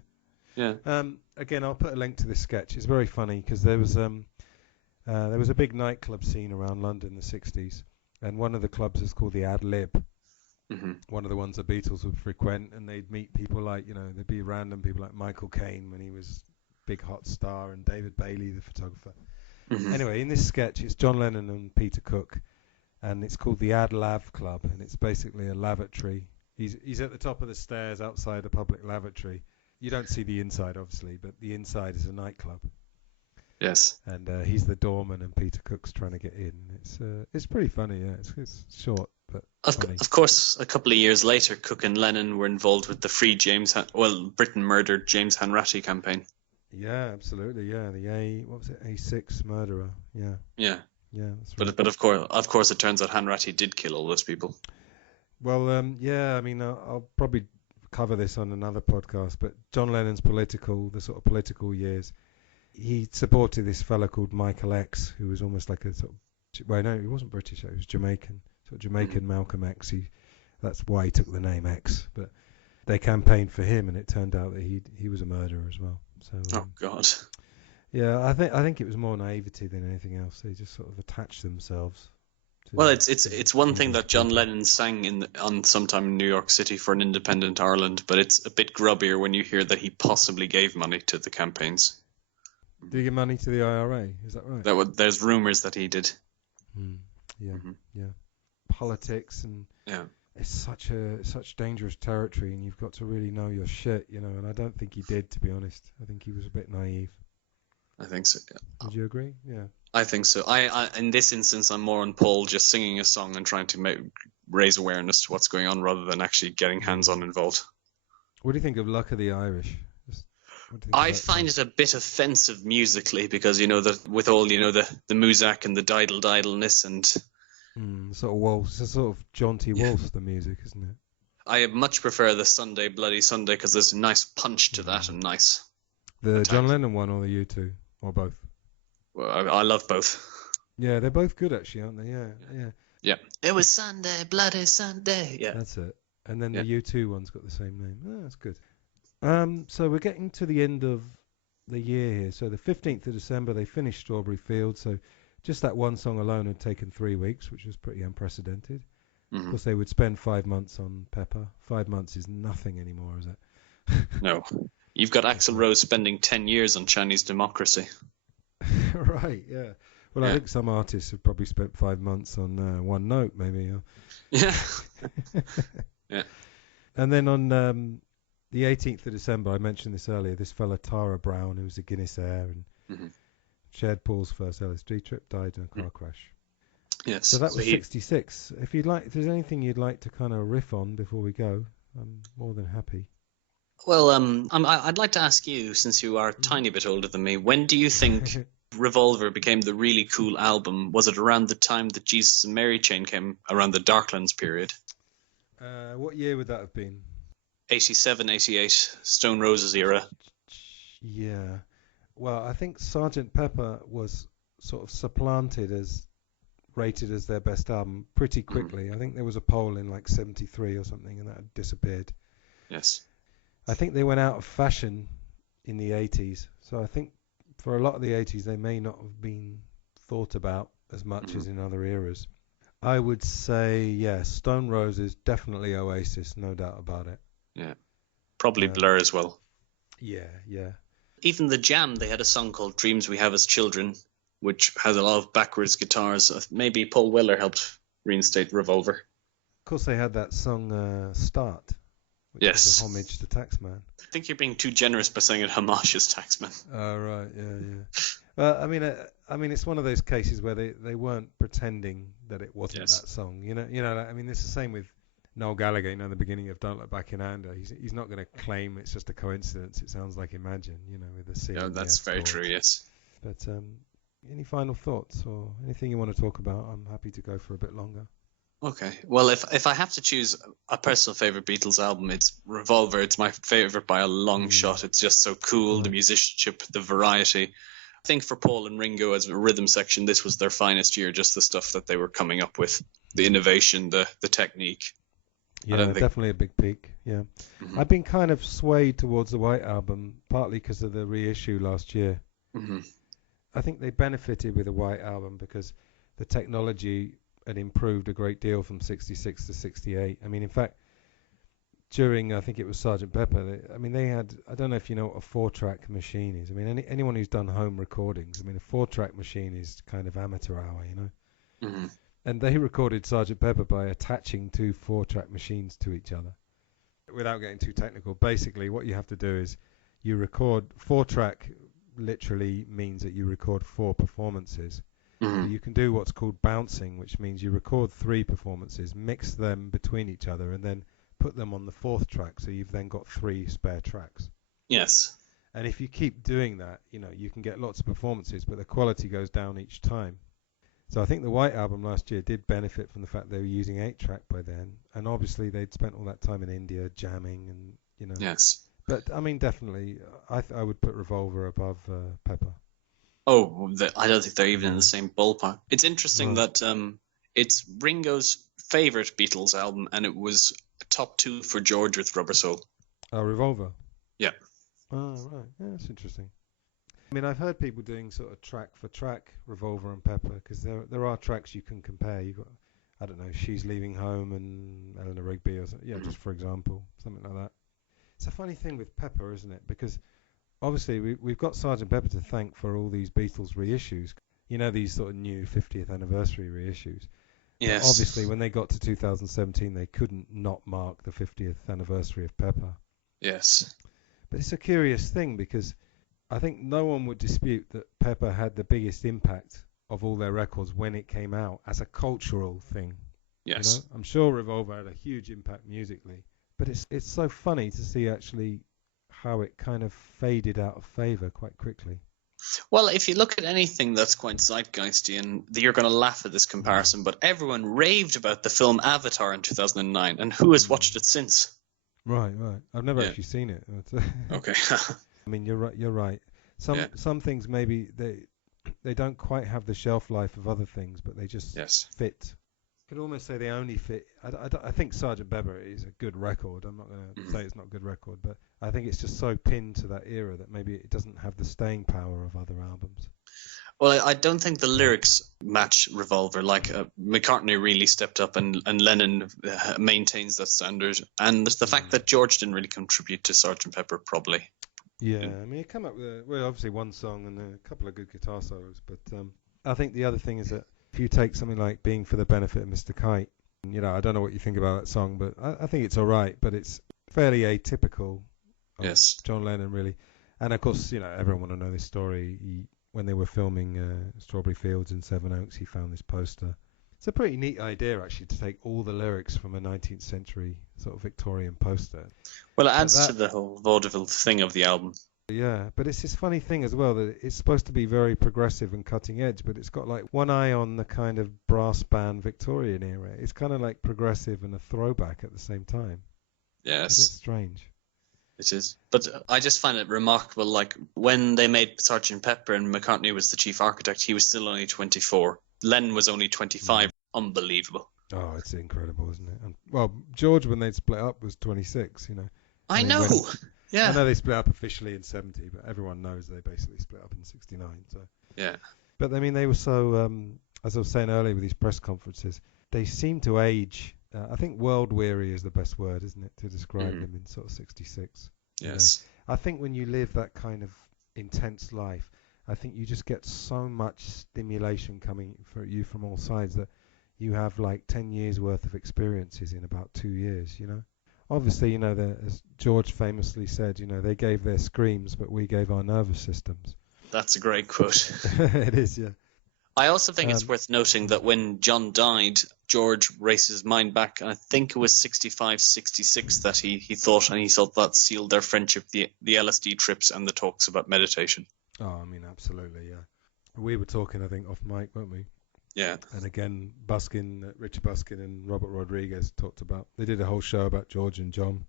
Yeah. Again, I'll put a link to this sketch. It's very funny because there was a big nightclub scene around London in the 60s, and one of the clubs is called the Ad Lib. Mm-hmm. One of the ones the Beatles would frequent, and they'd meet people like, you know, there'd be random people like Michael Caine when he was big hot star, and David Bailey, the photographer. Mm-hmm. Anyway, in this sketch, it's John Lennon and Peter Cook, and it's called the Ad Lav Club, and it's basically a lavatory. He's at the top of the stairs outside a public lavatory. You don't see the inside, obviously, but the inside is a nightclub. Yes. And he's the doorman, and Peter Cook's trying to get in. It's pretty funny, yeah. It's short, but funny. Of course, a couple of years later, Cook and Lennon were involved with the Free Britain Murdered James Hanratty campaign. Yeah, absolutely, yeah. The A6 murderer, yeah. Yeah. Yeah, that's right. But of course, it turns out Hanratty did kill all those people. Well, yeah, I mean, I'll probably cover this on another podcast, but John Lennon's the sort of political years, he supported this fellow called Michael X, who was almost like a sort of, well, no, he wasn't British, he was Jamaican, sort of Jamaican Malcolm X. That's why he took the name X, but they campaigned for him, and it turned out that he was a murderer as well. So, oh God. Yeah, I think it was more naivety than anything else. They just sort of attached themselves. Well, it's one thing that John Lennon sang on Sometime in New York City for an independent Ireland, but it's a bit grubbier when you hear that he possibly gave money to the campaigns. Did he give money to the IRA? Is that right? There's rumours that he did. Yeah. Politics and it's such dangerous territory, and you've got to really know your shit, you know. And I don't think he did, to be honest. I think he was a bit naive. I think so. Yeah. Would you agree? Yeah. I think so. I in this instance, I'm more on Paul just singing a song and trying to raise awareness to what's going on rather than actually getting hands-on involved. What do you think of Luck of the Irish? I find it a bit offensive musically because, you know, with all, you know, the Muzak and the diddle-diddleness and... sort of waltz. It's a sort of jaunty waltz, the music, isn't it? I much prefer the Sunday Bloody Sunday because there's a nice punch to that and nice... The attack. John Lennon one or the U2? Or both? Well, I love both. Yeah, they're both good actually, aren't they? Yeah. It was Sunday, Bloody Sunday. Yeah. That's it. And then the U2 one's got the same name. Oh, that's good. So we're getting to the end of the year here. So the 15th of December, they finished Strawberry Fields. So just that one song alone had taken 3 weeks, which was pretty unprecedented. Of course, they would spend 5 months on Pepper. 5 months is nothing anymore, is it? No. You've got Axl Rose spending 10 years on Chinese Democracy. Right, yeah. Well, I think some artists have probably spent 5 months on One Note, maybe. Yeah. Yeah. And then on the 18th of December, I mentioned this earlier, this fella Tara Brown, who was a Guinness heir and shared Paul's first LSD trip, died in a car crash. Yes. So that was 66. If there's anything you'd like to kind of riff on before we go, I'm more than happy. Well, I'd like to ask you, since you are a tiny bit older than me, when do you think Revolver became the really cool album? Was it around the time that Jesus and Mary Chain came, around the Darklands period? What year would that have been? 87, 88, Stone Roses era. Yeah. Well, I think Sgt. Pepper was sort of supplanted as rated as their best album pretty quickly. I think there was a poll in like 73 or something, and that had disappeared. Yes. I think they went out of fashion in the 80s. So I think for a lot of the 80s, they may not have been thought about as much as in other eras. I would say, yeah, Stone Roses, definitely Oasis, no doubt about it. Yeah. Probably Blur as well. Yeah, yeah. Even the Jam, they had a song called Dreams We Have as Children, which has a lot of backwards guitars. Maybe Paul Weller helped reinstate Revolver. Of course, they had that song Start, which is a homage to Taxman. I think you're being too generous by saying it homages Taxman. Oh, right, yeah. Well, I mean, it's one of those cases where they weren't pretending that it wasn't that song. You know. I mean, it's the same with Noel Gallagher. You know, in the beginning of Don't Look Back in Anger, he's not going to claim it's just a coincidence. It sounds like Imagine, with the C. Yeah, that's very true. Yes. But any final thoughts or anything you want to talk about? I'm happy to go for a bit longer. Okay. Well, if I have to choose a personal favorite Beatles album, it's Revolver. It's my favorite by a long shot. It's just so cool. The musicianship, the variety. I think for Paul and Ringo as a rhythm section, this was their finest year. Just the stuff that they were coming up with, the innovation, the technique. Yeah, definitely a big peak. Yeah, I've been kind of swayed towards the White Album, partly because of the reissue last year. I think they benefited with the White Album because the technology had improved a great deal from 66 to 68. I mean, in fact, during, I think it was Sgt. Pepper, they had, I don't know if you know what a 4-track machine is. I mean, anyone who's done home recordings, I mean, a 4-track machine is kind of amateur hour, And they recorded Sgt. Pepper by attaching 2 4-track machines to each other. Without getting too technical, basically what you have to do is you record 4-track literally means that you record 4 performances. But you can do what's called bouncing, which means you record 3 performances, mix them between each other, and then put them on the 4th track, so you've then got 3 spare tracks. Yes. And if you keep doing that, you can get lots of performances, but the quality goes down each time. So I think the White Album last year did benefit from the fact they were using 8-track by then, and obviously they'd spent all that time in India jamming and Yes. But I mean, definitely, I would put Revolver above Pepper. Oh, I don't think they're even in the same ballpark. It's interesting that it's Ringo's favorite Beatles album, and it was a top 2 for George with Rubber Soul. Oh, Revolver. Yeah. Oh, right. Yeah, that's interesting. I mean, I've heard people doing sort of track for track Revolver and Pepper, because there are tracks you can compare. You've got, I don't know, She's Leaving Home and Eleanor Rigby, or something. Yeah, just for example, something like that. It's a funny thing with Pepper, isn't it? Because obviously we've got Sgt. Pepper to thank for all these Beatles reissues. These sort of new 50th anniversary reissues. Yes. But obviously, when they got to 2017, they couldn't not mark the 50th anniversary of Pepper. Yes. But it's a curious thing because I think no one would dispute that Pepper had the biggest impact of all their records when it came out as a cultural thing. Yes. I'm sure Revolver had a huge impact musically, but it's so funny to see actually how it kind of faded out of favor quite quickly. Well, if you look at anything that's quite zeitgeisty, and you're going to laugh at this comparison, but everyone raved about the film Avatar in 2009, and who has watched it since? Right. I've never actually seen it. Okay. I mean, you're right. Some things maybe they don't quite have the shelf life of other things, but they just fit. You could almost say they only fit. I think Sgt. Pepper is a good record. I'm not going to say it's not a good record, but I think it's just so pinned to that era that maybe it doesn't have the staying power of other albums. Well, I don't think the lyrics match Revolver. Like McCartney really stepped up, and Lennon maintains that standard. And the fact that George didn't really contribute to Sgt. Pepper, probably. Yeah, I mean, it came up with obviously one song and a couple of good guitar solos, but I think the other thing is that if you take something like Being for the Benefit of Mr. Kite, I don't know what you think about that song, but I think it's all right, but it's fairly atypical Yes. John Lennon, really. And of course, everyone will know this story. When they were filming Strawberry Fields in Sevenoaks, he found this poster. It's a pretty neat idea, actually, to take all the lyrics from a 19th century sort of Victorian poster. Well, it adds to the whole vaudeville thing of the album. Yeah, but it's this funny thing as well, that it's supposed to be very progressive and cutting edge, but it's got like one eye on the kind of brass band Victorian era. It's kind of like progressive and a throwback at the same time. Yes. Isn't it strange? It is. But I just find it remarkable, like, when they made Sgt. Pepper and McCartney was the chief architect, he was still only 24. Lennon was only 25. Unbelievable. Oh, it's incredible, isn't it? And, well, George, when they split up, was 26, I know. Yeah. I know they split up officially in 70, but everyone knows they basically split up in 69. So. Yeah. But, I mean, they were so, as I was saying earlier with these press conferences, they seem to age. I think world weary is the best word, isn't it, to describe them in sort of 66. Yes. I think when you live that kind of intense life, I think you just get so much stimulation coming for you from all sides that you have like 10 years worth of experiences in about 2 years, Obviously, as George famously said, they gave their screams, but we gave our nervous systems. That's a great quote. It is, yeah. I also think it's worth noting that when John died, George raced his mind back, and I think it was 65, 66 that he thought that sealed their friendship, the LSD trips and the talks about meditation. Oh, I mean, absolutely, yeah. We were talking, I think, off mic, weren't we? Yeah. And again, Richard Buskin and Robert Rodriguez talked about, they did a whole show about George and John.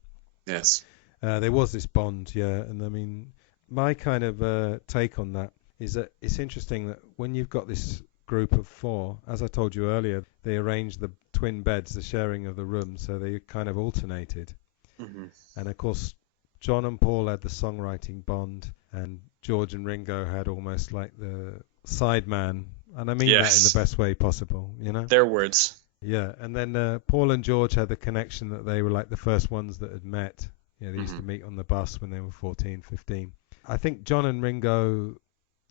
Yes. There was this bond, yeah, and I mean, my kind of take on that is that it's interesting that when you've got this group of four, as I told you earlier, they arranged the twin beds, the sharing of the rooms, so they kind of alternated. Mm-hmm. And of course, John and Paul had the songwriting bond, and George and Ringo had almost like the sideman, and I mean that in the best way possible, Their words. Yeah, and then Paul and George had the connection that they were like the first ones that had met. They used to meet on the bus when they were 14, 15. I think John and Ringo,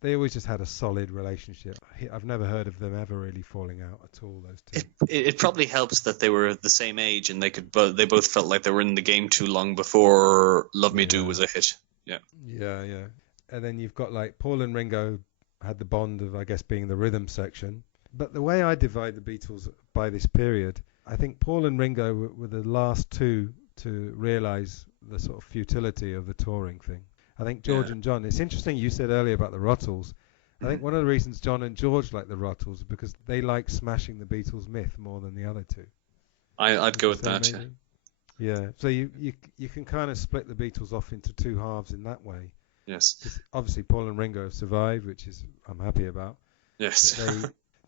they always just had a solid relationship. I've never heard of them ever really falling out at all, those two. It probably helps that they were the same age and they both felt like they were in the game too long before Love Me Do was a hit. Yeah. Yeah, yeah. And then you've got like Paul and Ringo had the bond of, I guess, being the rhythm section. But the way I divide the Beatles by this period, I think Paul and Ringo were the last two to realise the sort of futility of the touring thing. I think George and John, it's interesting you said earlier about the Ruttles. I think one of the reasons John and George like the Ruttles is because they like smashing the Beatles myth more than the other two. I'd go with that, maybe? Yeah. So you can kind of split the Beatles off into two halves in that way. Yes. Obviously, Paul and Ringo have survived, which is I'm happy about. Yes.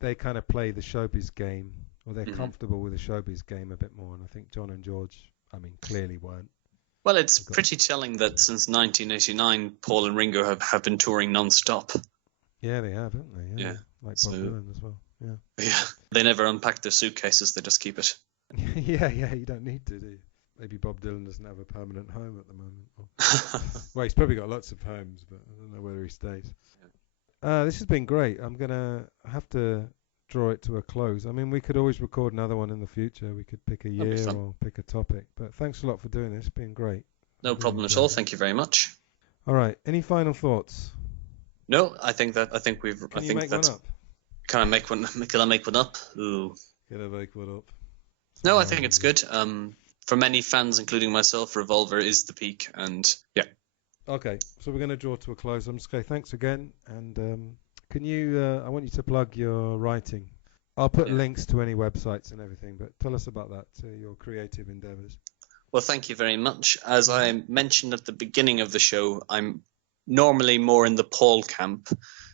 They kind of play the showbiz game, or they're comfortable with the showbiz game a bit more. And I think John and George, clearly weren't. Well, it's pretty telling that since 1989, Paul and Ringo have been touring non-stop. Yeah, they have, haven't they? Yeah. Like Bob Dylan as well. Yeah. Yeah. They never unpack their suitcases; they just keep it. Yeah. You don't need to, do you? Maybe Bob Dylan doesn't have a permanent home at the moment. Well, he's probably got lots of homes, but I don't know whether he stays. This has been great. I'm going to have to draw it to a close. We could always record another one in the future. We could pick a year or pick a topic. But thanks a lot for doing this. It's been great. No problem at all. Thank you very much. All right. Any final thoughts? No, I think we've. Can you make one up? Can I make one? Can I make one up? Ooh. Can I make one up? No, I think it's good. For many fans, including myself, Revolver is the peak, and yeah. Okay, so we're going to draw to a close. I'm just going to say thanks again, and can you? I want you to plug your writing. I'll put links to any websites and everything, but tell us about that, your creative endeavours. Well, thank you very much. As I mentioned at the beginning of the show, I'm normally more in the Paul camp.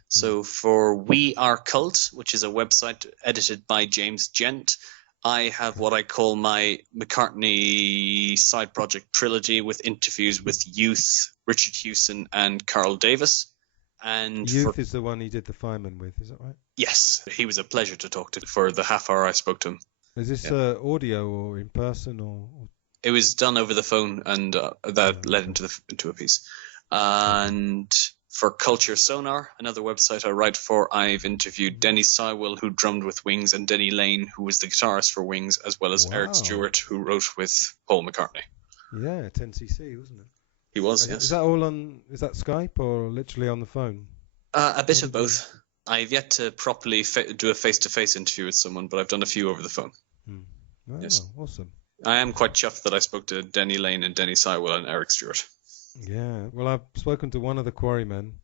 So for We Are Cult, which is a website edited by James Gent, I have what I call my McCartney side project trilogy with interviews with Youth, Richard Hewson, and Carl Davis. And Youth is the one he did the fireman with, is that right? Yes, he was a pleasure to talk to for the half hour I spoke to him. Is this audio or in person or? It was done over the phone, and that led into a piece. And for Culture Sonar, another website I write for, I've interviewed Denny Sywell, who drummed with Wings, and Denny Lane, who was the guitarist for Wings, as well as Eric Stewart, who wrote with Paul McCartney. Yeah, 10cc, wasn't it? He was, yes. Is that all on? Is that Skype or literally on the phone? A bit of both. I've yet to properly do a face-to-face interview with someone, but I've done a few over the phone. Oh, Yes. awesome. I am quite chuffed that I spoke to Denny Lane and Denny Sywell and Eric Stewart. Yeah. Well, I've spoken to one of the quarrymen.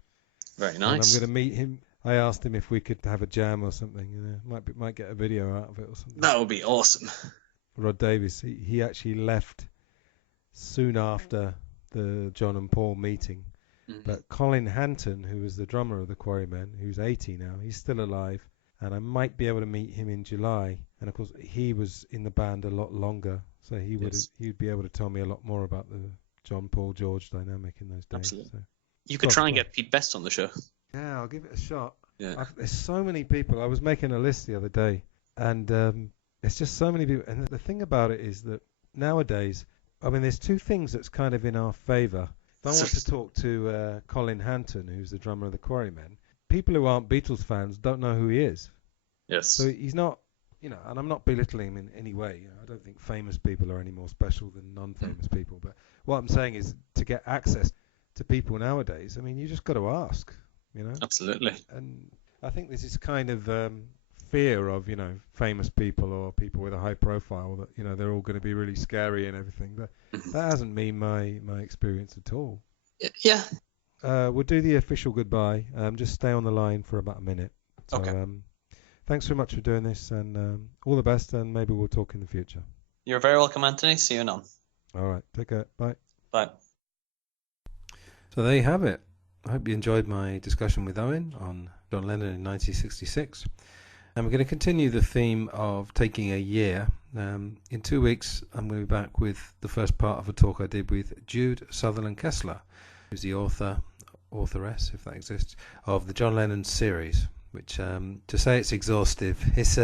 Very And I'm nice. going to meet him. I asked him if we could have a jam or something. Might get a video out of it or something. That would be awesome. Rod Davis, he actually left soon after the John and Paul meeting. But Colin Hanton, who was the drummer of the Quarrymen, who's 80 now, he's still alive, and I might be able to meet him in July. And of course, he was in the band a lot longer, so he'd be able to tell me a lot more about the John Paul George dynamic in those days. Absolutely. So. You could try and get Pete Best on the show. Yeah, I'll give it a shot. Yeah. There's so many people. I was making a list the other day, and it's just so many people. And the thing about it is that nowadays, I mean, there's two things that's kind of in our favour. If I want to talk to Colin Hanton, who's the drummer of the Quarrymen, people who aren't Beatles fans don't know who he is. Yes. So he's not, and I'm not belittling him in any way. I don't think famous people are any more special than non-famous people. But what I'm saying is, to get access to people nowadays, I mean, you just got to ask, Absolutely. And I think there's this kind of fear of, famous people or people with a high profile that, they're all going to be really scary and everything. But that hasn't been my experience at all. Yeah. We'll do the official goodbye. Just stay on the line for about a minute. So, Okay. Thanks very much for doing this, and all the best, and maybe we'll talk in the future. You're very welcome, Antony. See you anon. All right. Take care. Bye. Bye. So there you have it. I hope you enjoyed my discussion with Owen on John Lennon in 1966. And we're going to continue the theme of taking a year. In 2 weeks, I'm going to be back with the first part of a talk I did with Jude Sutherland Kessler, who's the authoress, if that exists, of the John Lennon series, which to say it's exhaustive is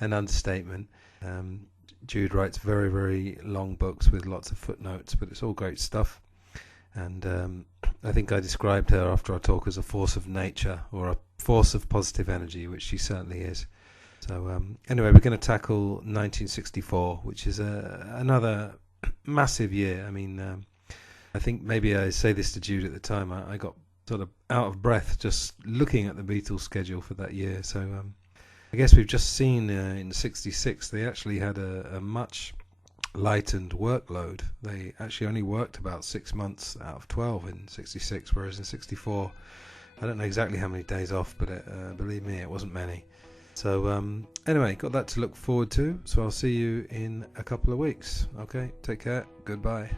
an understatement. Jude writes very, very long books with lots of footnotes, but it's all great stuff. And I think I described her after our talk as a force of nature or a force of positive energy, which she certainly is. So anyway, we're going to tackle 1964, which is another massive year. I mean, I think maybe I say this to Jude at the time. I got sort of out of breath just looking at the Beatles schedule for that year. So I guess we've just seen in 66 they actually had a much lightened workload. They actually only worked about 6 months out of 12 in 66, whereas in 64 I don't know exactly how many days off, but believe me, it wasn't many. So anyway, got that to look forward to, so I'll see you in a couple of weeks. Okay, take care, goodbye.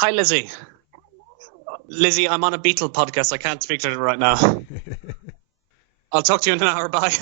Hi, Lizzie. Lizzie, I'm on a Beatle podcast. I can't speak to her right now. I'll talk to you in an hour. Bye.